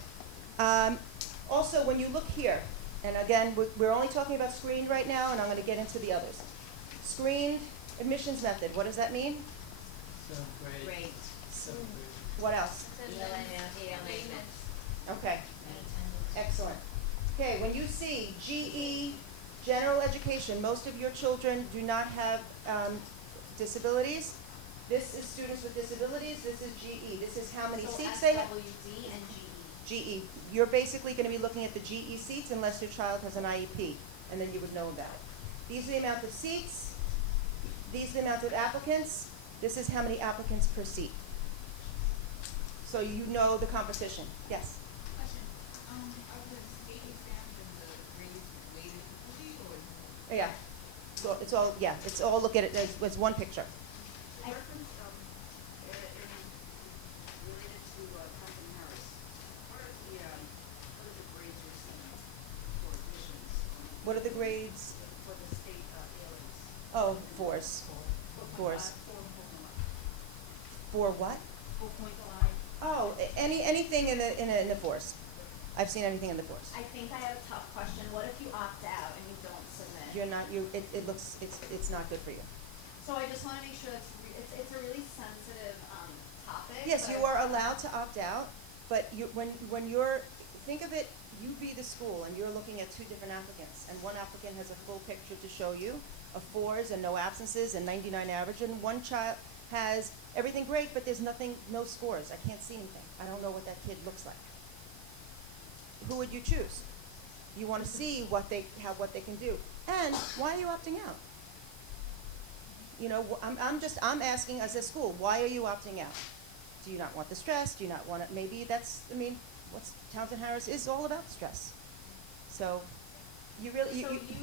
Also, when you look here, and again, we're only talking about screened right now, and I'm going to get into the others. Screened admissions method, what does that mean? Great. What else? Okay, excellent. Okay, when you see GE, general education, most of your children do not have disabilities. This is students with disabilities, this is GE. This is how many seats they have. SWD and GE. GE. You're basically going to be looking at the GE seats unless your child has an IEP, and then you would know about it. These are the amount of seats. These are the amount of applicants. This is how many applicants per seat. So you know the competition. Yes? Question, are the state exams and the grades weighted equally, or? Yeah. So it's all look at it as one picture. The reference, related to Townsend Harris, what are the grades you're seeing for admissions? What are the grades? For the state aliens? Oh, fours. Fours. 4.5. For what? 4.5. Oh, anything in the fours. I've seen anything in the fours. I think I have a tough question. What if you opt out and you don't submit? You're not. It's not good for you. So I just want to make sure it's a really sensitive topic. Yes, you but- are allowed to opt out, but when you're think of it, you be the school and you're looking at 2 different applicants, and one applicant has a full picture to show you of 4s and no absences and 99 average, and one child has everything great, but there's no scores. I can't see anything. I don't know what that kid looks like. Who would you choose? You want to see what they can do, and why are you opting out? I'm asking as a school, why are you opting out? Do you not want the stress? Do you not want it? Maybe what's Townsend Harris is all about stress. So, you really. So you do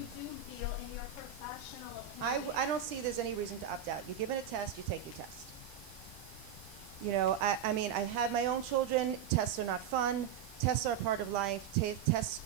feel in your professional opinion. I don't see there's any reason to opt out. You're given a test, you take your test. I have my own children. Tests are not fun. Tests are a part of life. Tests,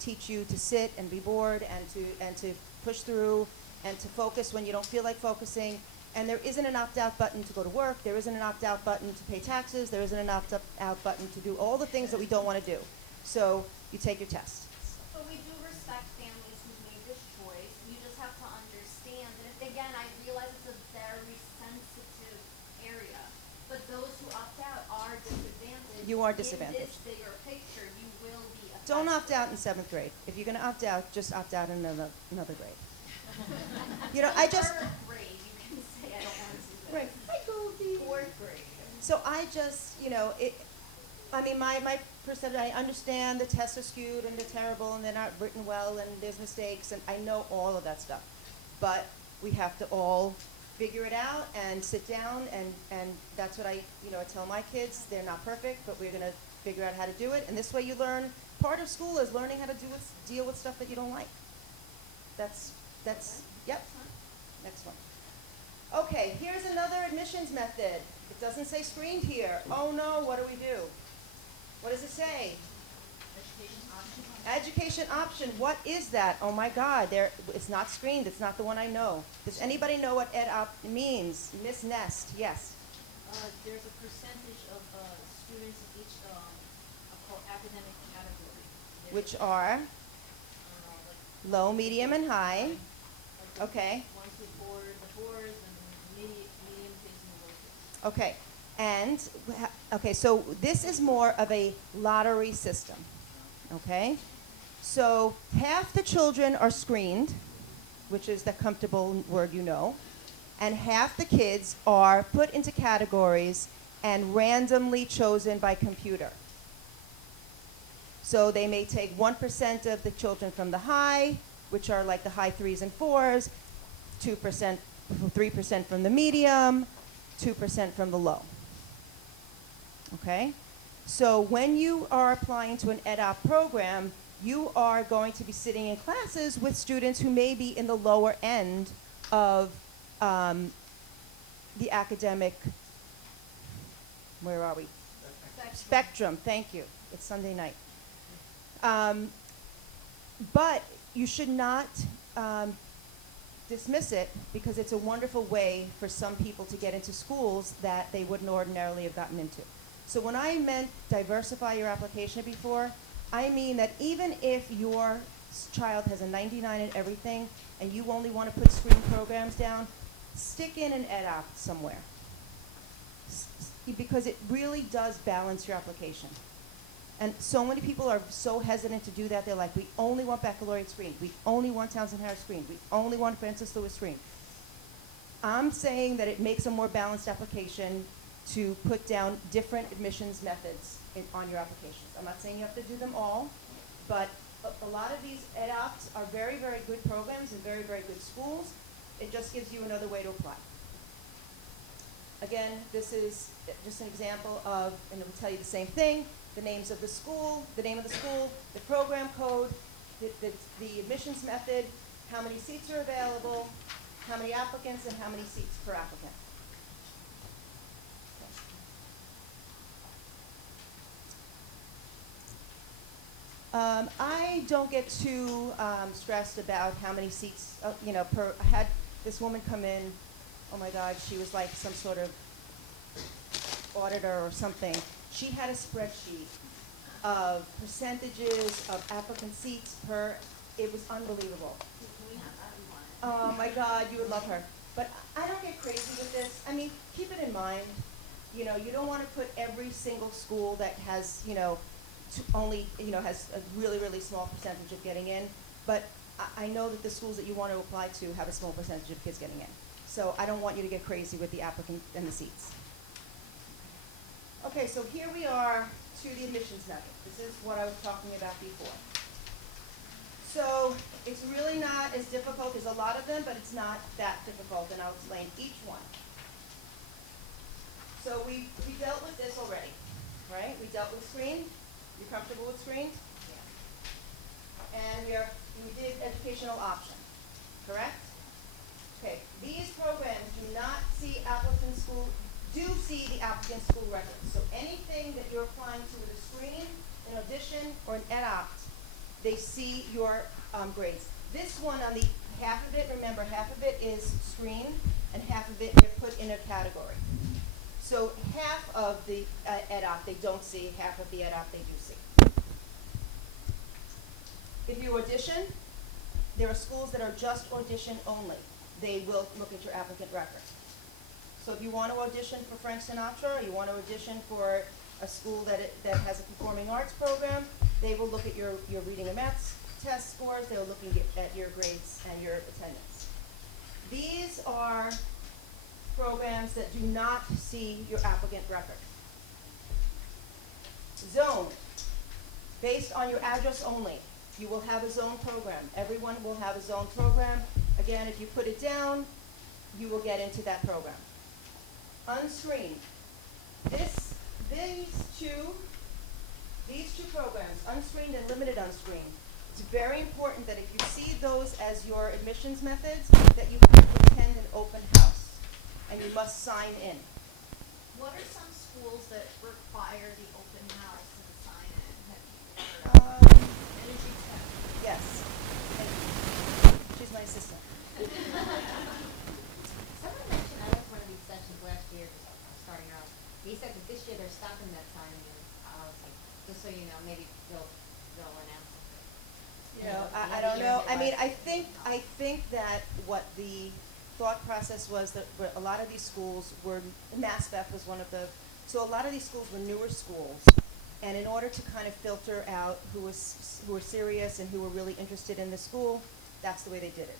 teach you to sit and be bored and to push through and to focus when you don't feel like focusing. And there isn't an opt-out button to go to work. There isn't an opt-out button to pay taxes. There isn't an opt-out button to do all the things that we don't want to do. So you take your test. So we do respect families who made this choice. You just have to understand that, again, I realize it's a very sensitive area, but those who opt out are disadvantaged. You are disadvantaged. In this bigger picture, you will be affected. Don't opt out in 7th grade. If you're going to opt out, just opt out in another grade. I just. Third grade, Fourth grade. So I just, my perception, I understand the tests are skewed and they're terrible and they're not written well and there's mistakes and I know all of that stuff. But we have to all figure it out and sit down and that's what I tell my kids. They're not perfect, but we're going to figure out how to do it. And this way you learn, part of school is learning how to deal with stuff that you don't like. That's yep. Next one. Okay, here's another admissions method. It doesn't say screened here. Oh no, what do? What does it say? Education option. What is that? Oh my God, it's not screened. It's not the one I know. Does anybody know what ed op means? Miss Nest, yes. There's a percentage of students in each called academic category. Which are Like, low, medium, and high. like Okay. ones with boards, and medium kids and low kids. Okay. And, okay, so this is more of a lottery system. Okay? So half the children are screened, which is the comfortable word you know, and half the kids are put into categories and randomly chosen by computer. So they may take 1% of the children from the high, which are like the high 3s and 4s, 2%, 3% from the medium, 2% from the low. Okay? So when you are applying to an ed-op program, you are going to be sitting in classes with students who may be in the lower end of the academic, where are we? Spectrum, thank you. It's Sunday night. But you should not dismiss it because it's a wonderful way for some people to get into schools that they wouldn't ordinarily have gotten into. So when I meant diversify your application before, I mean that even if your child has a 99 in everything and you only want to put screen programs down, stick in an ed-op somewhere. Because it really does balance your application. And so many people are so hesitant to do that. They're like, we only want baccalaureate screen. We only want Townsend Harris screen. We only want Francis Lewis screen. I'm saying that it makes a more balanced application to put down different admissions methods on your applications. I'm not saying you have to do them all, but a lot of these ed-ops are very, very good programs and very, very good schools. It just gives you another way to apply. Again, this is just an example of, and it will tell you the same thing, the names of the school, the name of the school, the program code, the admissions method, how many seats are available, how many applicants, and how many seats per applicant. I don't get too stressed about how many seats, per. I had this woman come in. Oh my God, she was like some sort of auditor or something. She had a spreadsheet of percentages of applicant seats per. It was unbelievable. Oh my God, you would love her. But I don't get crazy with this. I mean, keep it in mind. You don't want to put every single school that has, only, has a really, really small percentage of getting in. But I know that the schools that you want to apply to have a small percentage of kids getting in. So I don't want you to get crazy with the applicant and the seats. Okay, so here we are to the admissions method. This is what I was talking about before. So it's really not as difficult. There's a lot of them, but it's not that difficult, and I'll explain each one. So we dealt with this already, right? We dealt with screen. You're comfortable with screen? Yeah. And we did educational option, correct? Okay, these programs do not see applicant school, do see the applicant school records. So anything that you're applying to with a screen, an audition, or an ed-opt, they see your grades. This one on the half of it, remember, half of it is screen, and half of it you're put in a category. So half of the ed-opt they don't see, half of the ed-opt they do see. If you audition, there are schools that are just audition only. They will look at your applicant record. So if you want to audition for Frank Sinatra, or you want to audition for a school that has a performing arts program, they will look at your reading and math test scores. They'll look at your grades and your attendance. These are programs that do not see your applicant record. Zone, based on your address only. You will have a zone program. Everyone will have a zone program. Again, if you put it down, you will get into that program. Unscreened. These two programs, unscreened and limited unscreened, it's very important that if you see those as your admissions methods, that you have to attend an open house and you must sign in. What are some schools that require the open house and sign in? Have you heard of? Energy Tech. Yes. Thank you. She's my assistant. Someone mentioned, I went to one of these sessions last year, just starting out. He said that this year they're stopping that signing in. I was like, just so you know, maybe they'll announce it. You know, And I the don't year know. it I mean, was. I think that what the thought process was that a lot of these schools were, MassBeth was one of the, so a lot of these schools were newer schools. And in order to kind of filter out who were serious and who were really interested in the school, that's the way they did it.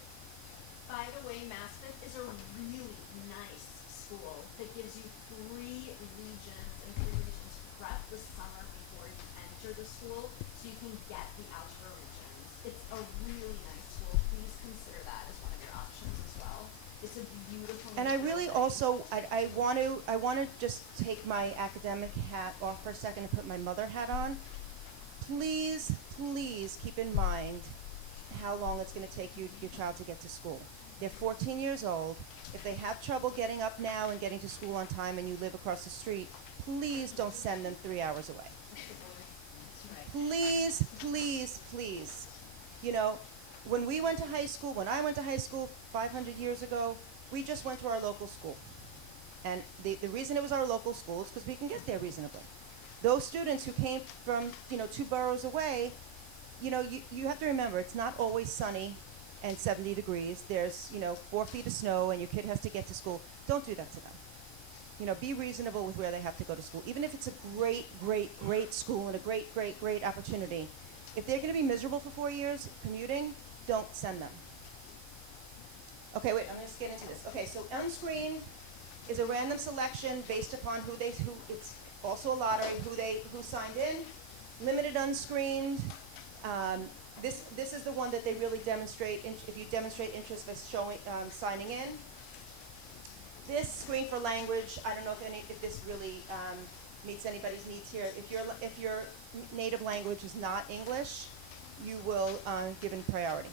By the way, Maspeth is a really nice school that gives you 3 regions and 3 regions prep the summer before you enter the school so you can get the algebra regions. It's a really nice school. Please consider that as one of your options as well. It's a beautiful. And I really also, I want to just take my academic hat off for a second and put my mother hat on. Please keep in mind how long it's going to take your child to get to school. They're 14 years old. If they have trouble getting up now and getting to school on time and you live across the street, please don't send them 3 hours away. Please. You know, when I went to high school 500 years ago, we just went to our local school. And the reason it was our local school is because we can get there reasonably. Those students who came from, 2 boroughs away, you have to remember, it's not always sunny and 70 degrees. There's, 4 feet of snow and your kid has to get to school. Don't do that to them. Be reasonable with where they have to go to school. Even if it's a great school and a great opportunity, if they're going to be miserable for 4 years commuting, don't send them. Okay, wait, I'm going to get into this. Okay, so unscreened is a random selection based upon who it's also a lottery, who signed in. Limited unscreened, this is the one that they really demonstrate, if you demonstrate interest by signing in. This screen for language, I don't know if this really meets anybody's needs here. If your native language is not English, you will given priority.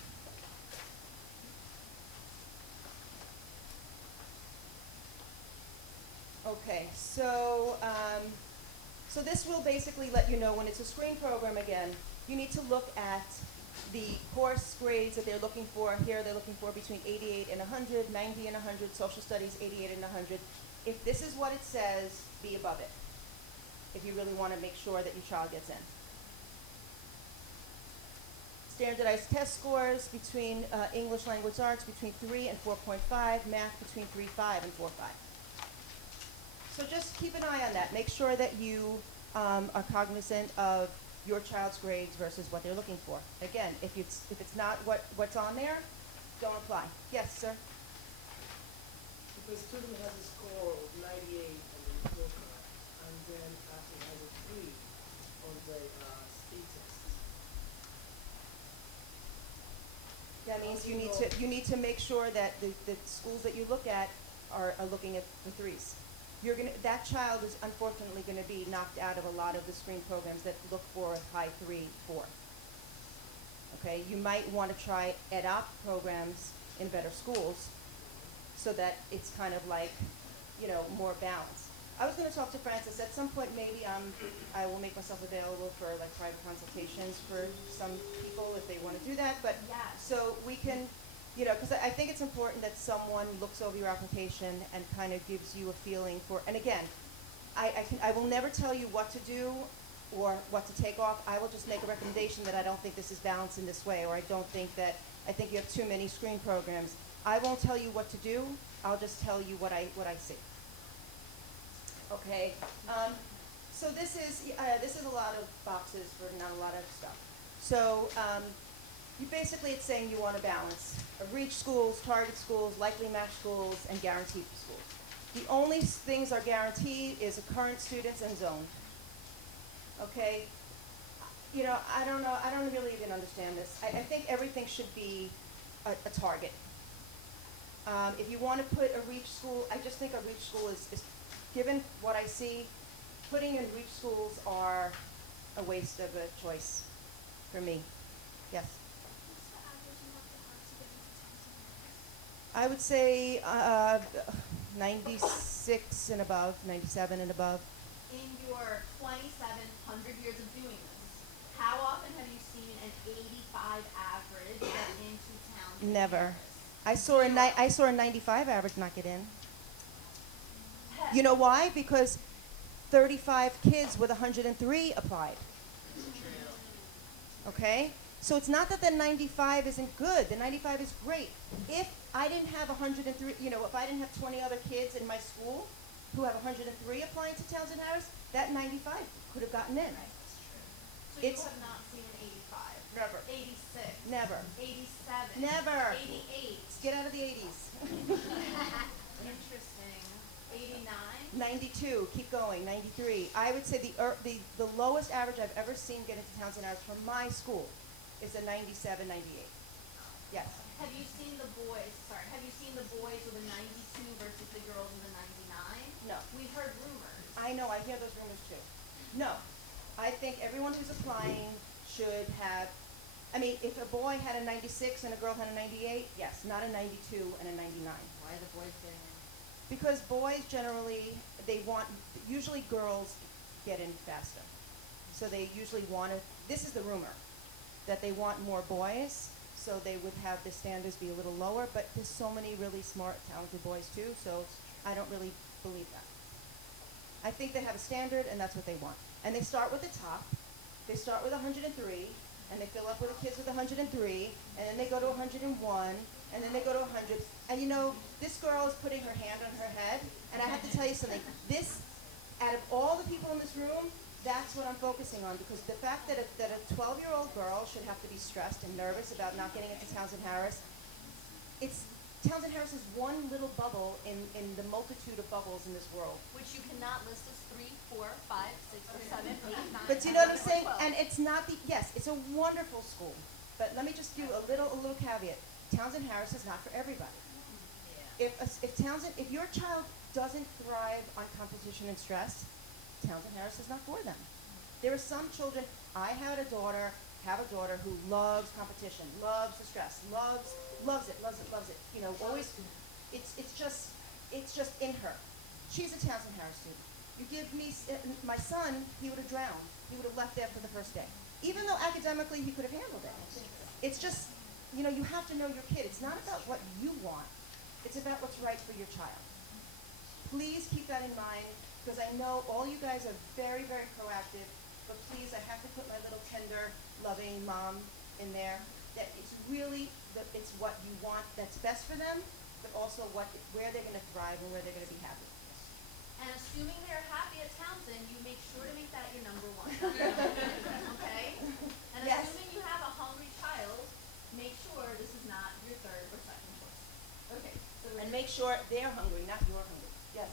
Okay, so this will basically let you know when it's a screen program again, you need to look at the course grades that they're looking for. Here they're looking for between 88 and 100, 90 and 100, social studies 88 and 100. If this is what it says, be above it, if you really want to make sure that your child gets in. Standardized test scores between English language arts between 3 and 4.5, math between 3.5 and 4.5. So just keep an eye on that. Make sure that you are cognizant of your child's grades versus what they're looking for. Again, if it's not what's on there, don't apply. Yes, sir? If a student has a score of 98 on the report card and then after has a 3 on the state test, That means you need to make sure that the schools that you look at are looking at the 3s. That child is unfortunately going to be knocked out of a lot of the screen programs that look for high 3, 4. Okay, you might want to try ed-op programs in better schools so that it's kind of like, more balanced. I was going to talk to Francis at some point. Maybe I will make myself available for like private consultations for some people if they want to do that. But Yes. so we can. Because I think it's important that someone looks over your application and kind of gives you a feeling for, and again, I will never tell you what to do or what to take off. I will just make a recommendation that I don't think this is balanced in this way, or I think you have too many screen programs. I won't tell you what to do. I'll just tell you what I see. Okay, so this is a lot of boxes for not a lot of stuff. So, it's saying you want to balance reach schools, target schools, likely match schools, and guaranteed schools. The only things are guaranteed is current students and zone. Okay? You know, I don't know, I don't really even understand this. I think everything should be a target. If you want to put a reach school, I just think a reach school is, given what I see, putting in reach schools are a waste of a choice for me. Yes? What's the average amount of hearts you get into Townsend Harris? I would say 96 and above, 97 and above. In your 2,700 years of doing this, how often have you seen an 85 average get into town? Never. I saw a 95 average not get in. You know why? Because 35 kids with 103 applied. Okay? So it's not that the 95 isn't good. The 95 is great. If I didn't have 103, you know, if I didn't have 20 other kids in my school who have 103 applying to Townsend Harris, that 95 could have gotten in. So It's- you have not seen an 85. Never. 86. Never. 87. Never. 88. Get out of the 80s. Interesting. 89. 92, keep going, 93. I would say the lowest average I've ever seen get into Townsend Harris from my school is a 97, 98. Yes. Have you seen the boys? Sorry. Have you seen the boys with a 92 versus the girls with a 99? No. We've heard rumors. I know, I hear those rumors too. No. I think everyone who's applying should have, I mean, if a boy had a 96 and a girl had a 98, yes, not a 92 and a 99. Why are the boys getting in? Because boys generally, usually girls get in faster. So they usually want to, this is the rumor, that they want more boys, so they would have the standards be a little lower, but there's so many really smart, talented boys too, so I don't really believe that. I think they have a standard and that's what they want. And they start with the top, they start with 103, and they fill up with the kids with 103, and then they go to 101, and then they go to 100. And you know, this girl is putting her hand on her head, and I have to tell you something. This, out of all the people in this room, that's what I'm focusing on, because the fact that a 12-year-old girl should have to be stressed and nervous about not getting into Townsend Harris, Townsend Harris is one little bubble in the multitude of bubbles in this world. Which you cannot list as 3, 4, 5, 6, or 7, 8, 9. But you know what I'm 10, saying? 12. And it's not yes, it's a wonderful school. But let me just do a little caveat. Townsend Harris is not for everybody. If your child doesn't thrive on competition and stress, Townsend Harris is not for them. There are some children, I have a daughter who loves competition, loves the stress, loves it. You know, always, it's just in her. She's a Townsend Harris student. You give me my son, he would have drowned. He would have left after the first day. Even though academically he could have handled it. It's just, you know, you have to know your kid. It's not about what you want. It's about what's right for your child. Please keep that in mind, because I know all you guys are very, very proactive, but please, I have to put my little tender, loving mom in there, that it's really, it's what you want that's best for them, but also where they're going to thrive and where they're going to be happy. And assuming they're happy at Townsend, you make sure to make that your number one. Okay? And Yes. assuming you have a hungry child, make sure this is not your third or second choice. Okay. So And make sure they're hungry, not you're hungry. Yes.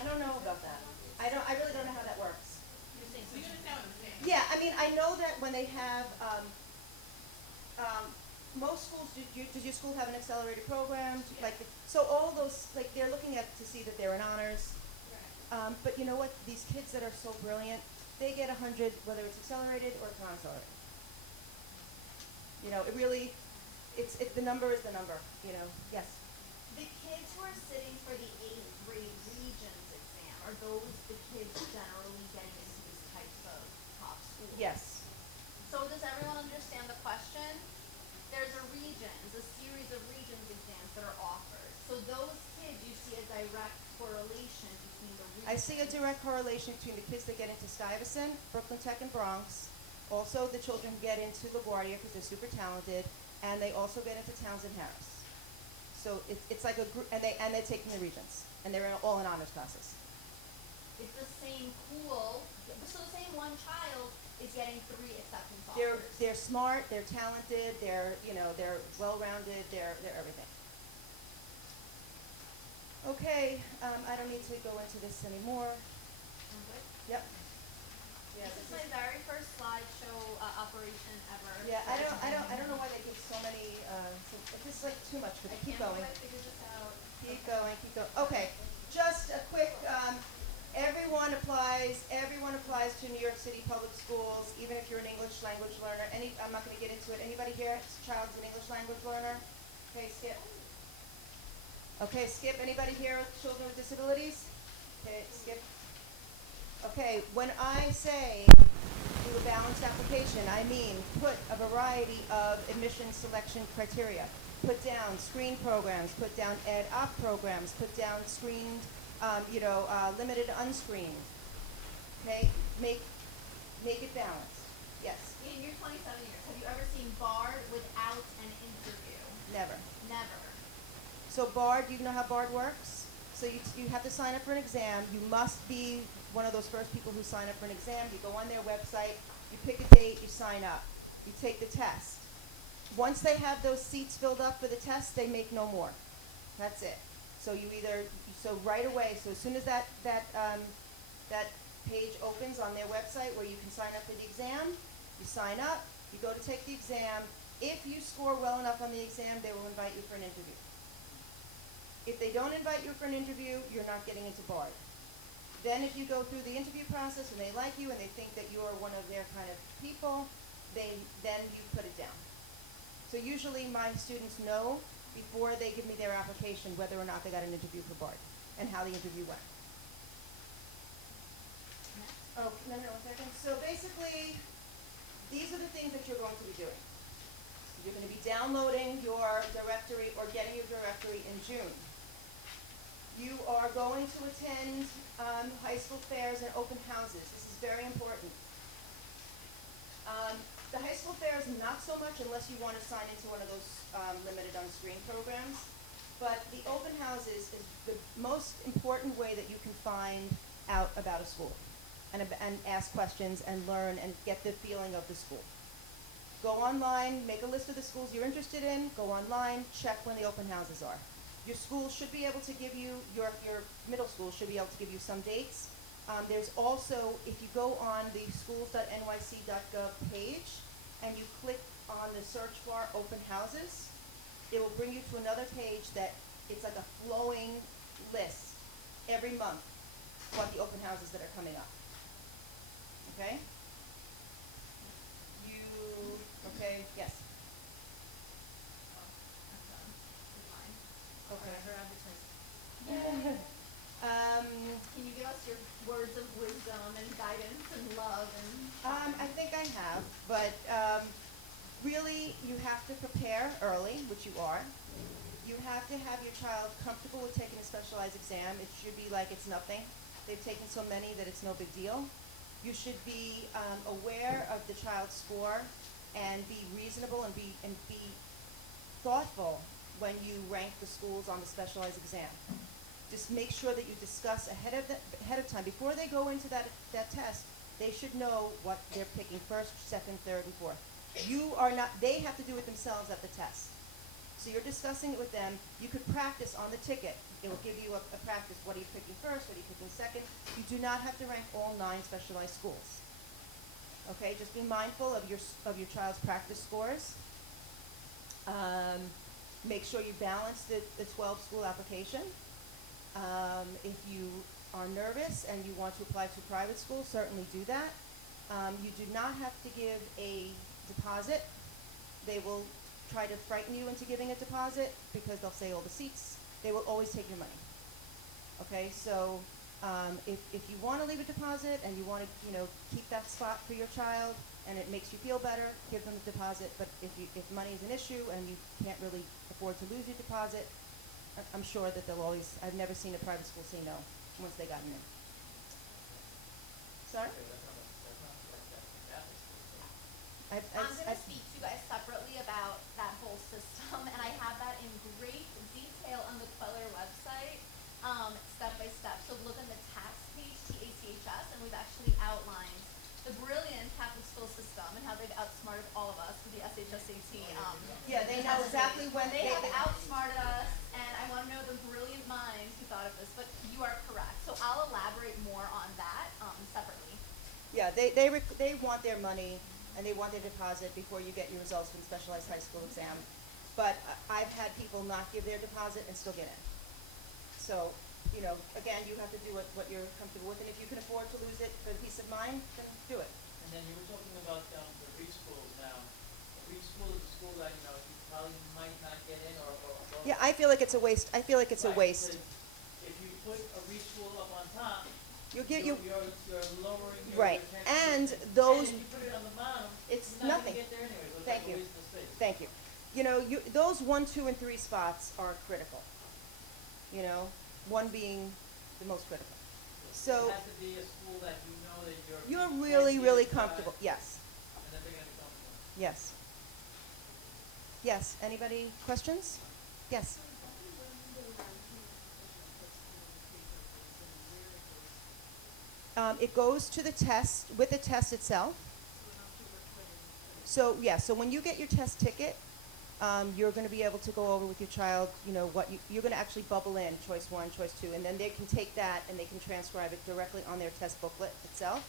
I don't know about that. I really don't know how that works. Yeah, I mean, I know that when they have, most schools, does your school have an accelerated program? Like, so all those, like, they're looking at to see that they're in honors. But you know what? These kids that are so brilliant, they get 100, whether it's accelerated or it's non-accelerated. You know, it really, the number is the number, you know. Yes. the kids who are sitting for the 8th grade Regents exam, are those the kids generally getting into these types of top schools? Yes. So does everyone understand the question? There's a series of Regents exams that are offered. So those kids, you see a direct correlation between the Regents. I see a direct correlation between the kids that get into Stuyvesant, Brooklyn Tech, and Bronx. Also, the children who get into LaGuardia because they're super talented, and they also get into Townsend Harris. So it's like a group, and they're taking the Regents, and they're all in honors classes. it's the same pool, so the same one child is getting 3 acceptance They're offers. they're smart, they're talented, they're well-rounded, they're everything. Okay, I don't need to go into this anymore. Okay. Yep. Yeah, This is my very first slideshow operation ever. yeah, I don't know why they give so many, it's just like too much for I them. Keep can't going. quite figure this out. Keep going, keep going. Okay, just a quick, everyone applies to New York City Public Schools, even if you're an English language learner. I'm not gonna get into it. Anybody here, child's an English language learner? Okay, Skip. Okay, Skip, anybody here with children with disabilities? Okay, Skip. Okay, when I say do a balanced application, I mean put a variety of admission selection criteria. Put down screen programs, put down ed op programs, put down screened, limited unscreened. Okay, make it balanced. Yes, In your 27 years, have you ever seen BARD without an interview? never. Never. So BARD, you know how BARD works? So you have to sign up for an exam. You must be one of those first people who sign up for an exam. You go on their website, you pick a date, you sign up. You take the test. Once they have those seats filled up for the test, they make no more. That's it. So right away, so as soon as that page opens on their website where you can sign up for the exam, you sign up, you go to take the exam. If you score well enough on the exam, they will invite you for an interview. If they don't invite you for an interview, you're not getting into BARD. Then if you go through the interview process and they like you and they think that you're one of their kind of people, then you put it down. So usually my students know before they give me their application whether or not they got an interview for BARD and how the interview went. Oh, no, 1 second. So basically, these are the things that you're going to be doing. You're going to be downloading your directory or getting your directory in June. You are going to attend high school fairs and open houses. This is very important. The high school fairs, not so much unless you want to sign into one of those limited on-screen programs. But the open houses is the most important way that you can find out about a school and ask questions and learn and get the feeling of the school. Go online, make a list of the schools you're interested in, go online, check when the open houses are. Your school should be able to give you, your middle school should be able to give you some dates. There's also, if you go on the schools.nyc.gov page and you click on the search bar open houses, it will bring you to another page that it's like a flowing list every month what the open houses that are coming up. Okay? Okay, yes. Okay. Her advertising. Can you give us your words of wisdom and guidance and love and? I think I have, but really you have to prepare early, which you are. You have to have your child comfortable with taking a specialized exam. It should be like it's nothing. They've taken so many that it's no big deal. You should be aware of the child's score and be reasonable and be thoughtful when you rank the schools on the specialized exam. Just make sure that you discuss ahead of time. Before they go into that test, they should know what they're picking first, second, third, and fourth. They have to do it themselves at the test. So you're discussing it with them. You could practice on the ticket. It will give you a practice. What are you picking first? What are you picking second? You do not have to rank all 9 specialized schools. Okay, just be mindful of your child's practice scores. Make sure you balance the 12 school application. If you are nervous and you want to apply to a private school, certainly do that. You do not have to give a deposit. They will try to frighten you into giving a deposit because they'll say all the seats. They will always take your money. Okay, so if you want to leave a deposit and you want to, keep that spot for your child and it makes you feel better, give them a deposit. But if money is an issue and you can't really afford to lose your deposit, I'm sure that they'll always. I've never seen a private school say no once they gotten in. Sorry. I'm going to speak to you guys separately about that whole system, and I have that in great detail on the Queller website, step by step. So look on the tax page, TAC SAT. Yeah, they know exactly when They have outsmarted us, and I want to know the brilliant minds who thought of this, but you are correct. So I'll elaborate more on that separately. Yeah, they want their money and they want their deposit before you get your results from the specialized high school exam. But I've had people not give their deposit and still get in. So, you know, again, you have to do what you're comfortable with, and if you can afford to lose it for the peace of mind, then do it. And then you were talking about the reschools now. A reschool is a school that, you know, you probably might not get in or Yeah, I feel like it's a waste. I feel like it's a Right, waste. because if you put a reschool up on top, You'll get you're you. lowering your Right, chances. and those. And if you put it on the bottom, It's you're not nothing. gonna get there anyway, so it's Thank like a you. waste of space. Thank you. You know, those 1, 2, and 3 spots are critical. You know, 1 being the most critical. So It has to be a school that you know that you're you really, can really get by, comfortable. Yes. And then they're gonna be comfortable. Yes. Yes. Anybody questions? Yes. It goes to the test with the test itself. So yeah, so when you get your test ticket, you're going to be able to go over with your child, you know, what you're going to actually bubble in choice 1, choice 2, and then they can take that and they can transcribe it directly on their test booklet itself.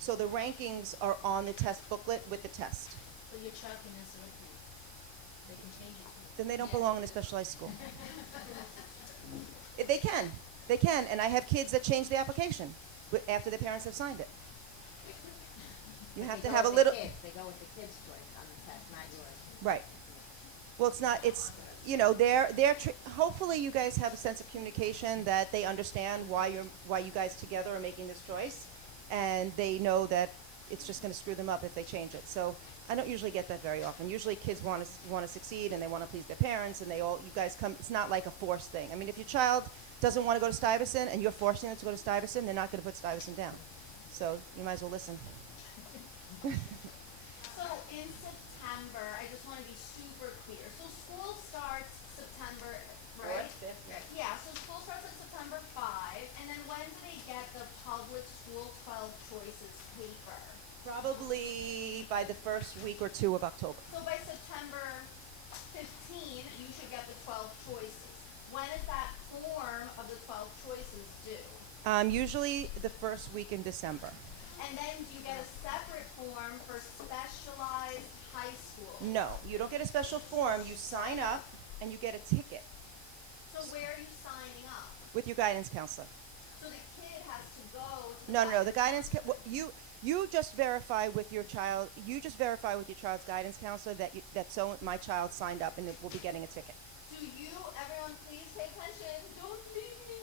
So the rankings are on the test booklet with the test. So your child can answer it for you. They can change it to you. Then they don't belong in a specialized school. If they can, and I have kids that change the application after their parents have signed it. You have They to go have a with the little. kids. They go with the kids' choice on the test, not yours. Right. Well, it's not. It's you know hopefully you guys have a sense of communication that they understand why you guys together are making this choice, and they know that it's just going to screw them up if they change it. So I don't usually get that very often. Usually kids want to succeed and they want to please their parents, and you guys come. It's not like a forced thing. I mean, if your child doesn't want to go to Stuyvesant and you're forcing them to go to Stuyvesant, they're not going to put Stuyvesant down. So you might as well listen. So in September, I just want to be super clear. So school starts September, right? Yeah, so school starts on September 5, and then when do they get the public school 12 choices paper? Probably by the first week or 2 of October. So by September 15, you should get the 12 choices. When is that form of the 12 choices due? Usually the first week in December. And then do you get a separate form for specialized high school? No, you don't get a special form. You sign up and you get a ticket So where are you signing up? with your guidance counselor. So the kid has to go to No. The guidance you just verify with your child. You just verify with your child's guidance counselor that my child signed up and will be getting a ticket. Do you, everyone please pay attention, don't leave me.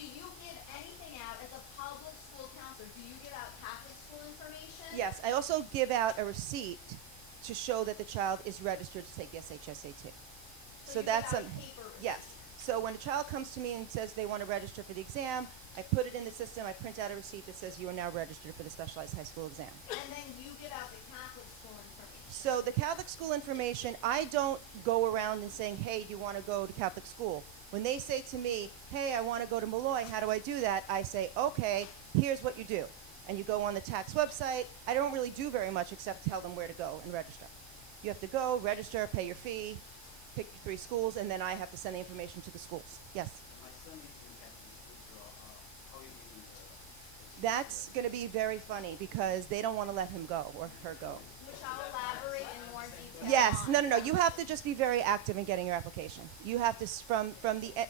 Do you give anything out as a public school counselor? Do you give out Catholic school information? Yes, I also give out a receipt to show that the child is registered to take the SHSAT. So you that's give out a paper yes. So when a child comes to me and says they want to register for the exam, I put it in the system. I print out a receipt that says you are now registered for the specialized high school exam. And then you give out the Catholic school information. So the Catholic school information, I don't go around and saying, hey, do you want to go to Catholic school? When they say to me, hey, I want to go to Malloy, how do I do that? I say, okay, here's what you do. And you go on the tax website. I don't really do very much except tell them where to go and register. You have to go, register, pay your fee, pick your 3 schools, and then I have to send the information to the schools. Yes? My son is in Catholic school, so how is he? That's going to be very funny because they don't want to let him go or her go. Which I'll elaborate in more detail Yes, on. no. You have to just be very active in getting your application. You have to,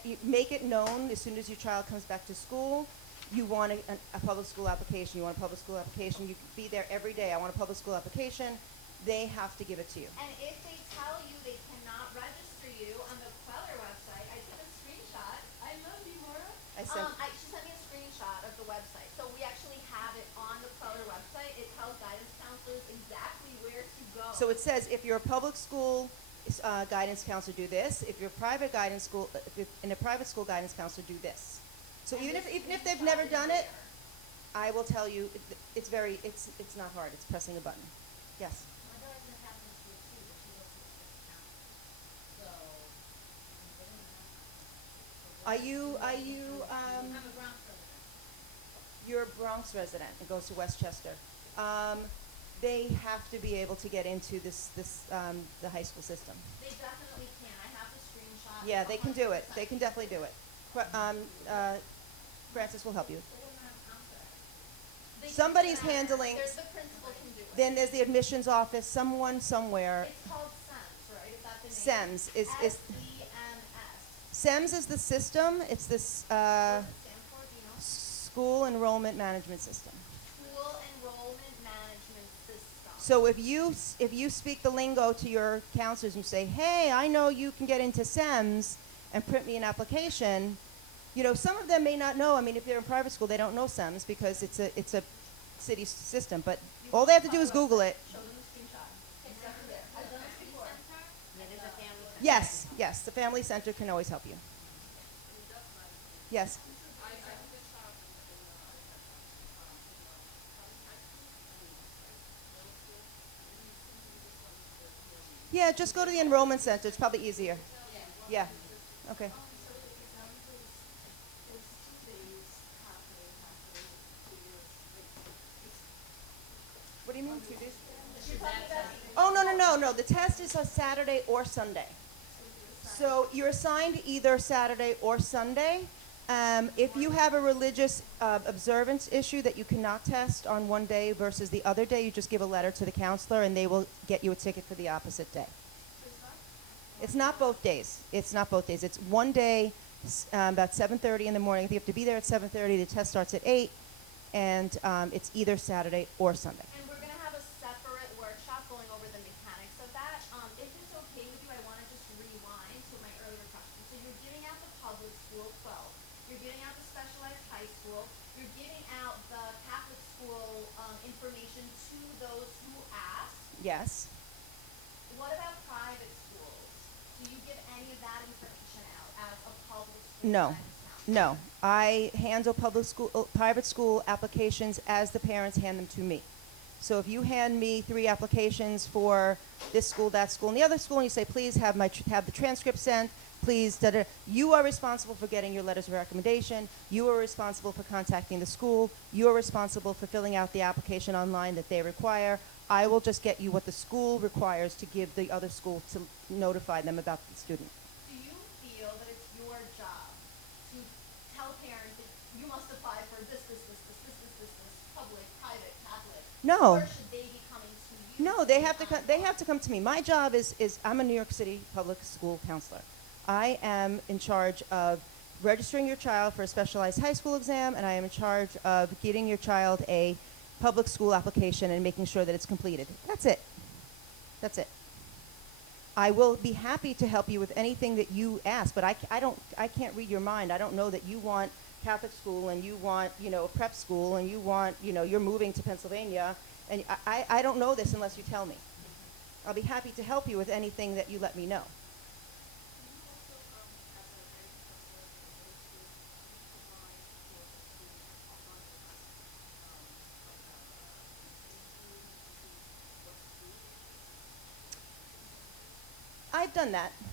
you make it known as soon as your child comes back to school, you want a public school application. You want a public school application. You can be there every day. I want a public school application. They have to give it to you. And if they tell you they cannot register you on the Queller website, I took a screenshot. I love you, Maura. She sent me a screenshot of the website. So we actually have it on the Queller website. It tells guidance counselors exactly where to go. So it says if you're a public school guidance counselor, do this. If you're a private guidance school, in a private school guidance counselor, do this. So And even the if they've screenshot never is done it, there. I will tell you it's not hard. It's pressing a button. Yes. My daughter's in a Catholic school too, but she goes to a different county. So, they don't have. Are you I'm a Bronx resident. you're a Bronx resident and goes to Westchester. They have to be able to get into the high school system. They definitely can. I have the screenshot. Yeah, It's they can do it. 100%. They can definitely do it. Francis will help you. They can Somebody's do that. handling- There's the principal can do it. Then there's the admissions office, someone somewhere. It's called SEMS, right? Is that the name? SEMS is SEMS. SEMS is the system. It's this What does it stand for? Do you know? school enrollment management system. School Enrollment Management System. So if you speak the lingo to your counselors and you say, "Hey, I know you can get into SEMS and print me an application," you know, some of them may not know. I mean, if they're in private school, they don't know SEMS because it's a city system. But all they have to do is Google it. Show them the screenshot. It's definitely there. I've done this before. Yeah, there's a family center. Yes, yes, the family center can always help you. Yes. Yeah, just go to the enrollment center. It's probably easier. Yeah. Okay. What do you mean, 2 days? Oh, no. The test is on Saturday or Sunday. So you're assigned either Saturday or Sunday. If you have a religious observance issue that you cannot test on one day versus the other day, you just give a letter to the counselor and they will get you a ticket for the opposite day. It's not both days. It's not both days. It's one day, about 7:30 in the morning. You have to be there at 7:30. The test starts at 8, and it's either Saturday or Sunday. And we're going to have a separate workshop going over the mechanics of that. If it's okay with you, I want to just rewind to my earlier question. So you're giving out the public school 12. You're giving out the specialized high school. You're giving out the Catholic school information to those who ask. Yes. What about private schools? Do you give any of that information out as a public school? No. guidance No. counselor? I handle private school applications as the parents hand them to me. So if you hand me 3 applications for this school, that school, and the other school, and you say, please have the transcript sent, please, you are responsible for getting your letters of recommendation. You are responsible for contacting the school. You are responsible for filling out the application online that they require. I will just get you what the school requires to give the other school to notify them about the student. Do you feel that it's your job to tell parents that you must apply for this, public, private, Catholic? No. Or should they be coming to you? No, they have to come to me. My job is I'm a New York City public school counselor. I am in charge of registering your child for a specialized high school exam, and I am in charge of getting your child a public school application and making sure that it's completed. That's it. That's it. I will be happy to help you with anything that you ask, but I can't read your mind. I don't know that you want Catholic school and you want, a prep school and you want, you're moving to Pennsylvania, and I don't know this unless you tell me. I'll be happy to help you with anything that you let me know.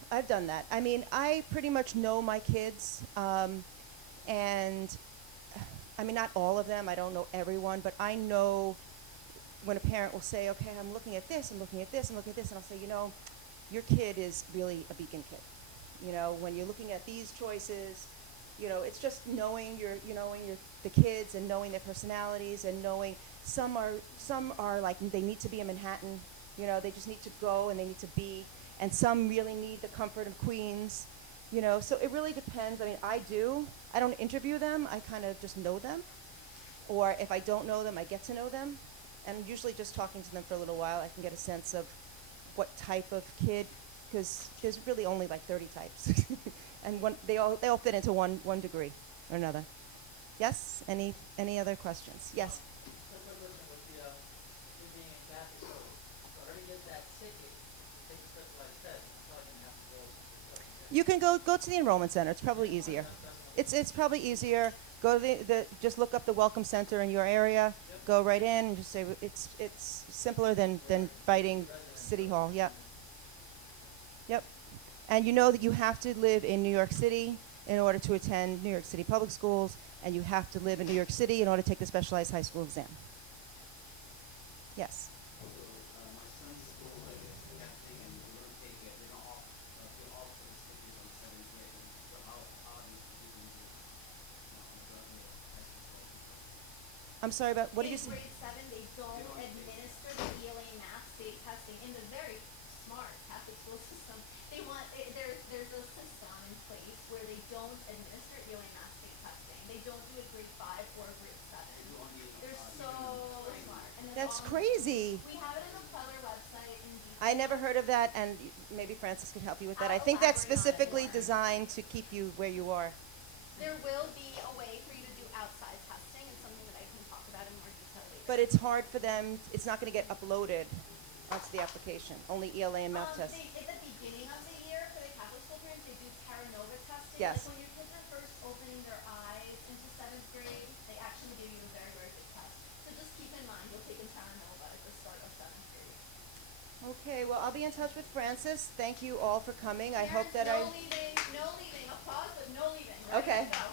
I've done that. I mean, I pretty much know my kids, and I mean, not all of them. I don't know everyone, but I know when a parent will say, okay, I'm looking at this, I'm looking at this, I'm looking at this, and I'll say, your kid is really a beacon kid. When you're looking at these choices, it's just knowing the kids and knowing their personalities and knowing some are like they need to be in Manhattan, they just need to go and they need to be. And some really need the comfort of Queens, so it really depends. I mean, I don't interview them, I kind of just know them. Or if I don't know them, I get to know them. And usually just talking to them for a little while, I can get a sense of what type of kid, because there's really only like 30 types. And they all fit into one degree or another. Yes? Any other questions? Yes? Quick question with you being in Catholic school. So already get that ticket, take a specialized test, it's probably gonna have to go to the You can go to the enrollment center. It's probably easier. It's probably easier. Go to just look up the welcome center in your area. Go right in and just say it's simpler than fighting City Hall. Yep. Yep. And you know that you have to live in New York City in order to attend New York City public schools, and you have to live in New York City in order to take the specialized high school exam. Yes. I'm sorry about, what did you say? In grade 7, they don't administer the ELA math state testing in the very smart Catholic school system. They want, there's a system in place where they don't administer ELA math state testing. They don't do it grade 5 or grade 7. They're so smart. And then That's on- crazy. We have it on the Feather website in I never heard of that, and maybe Francis could help you with that. I I'll think that's elaborate on it specifically more. designed to keep you where you are. There will be a way for you to do outside testing. It's something that I can talk about in more detail later. But it's hard for them, it's not going to get uploaded onto the application, only ELA and math tests. At the beginning of the year, for the Catholic school parents, they do Terra Nova testing. Yes. Like when your kids are first opening their eyes into 7th grade, they actually give you a very, very good test. So just keep in mind, you'll take a Terra Nova at the start of 7th grade. Okay, well, I'll be in touch with Francis. Thank you all for coming. I hope that No leaving, applause, but no leaving. Ready Okay. to go.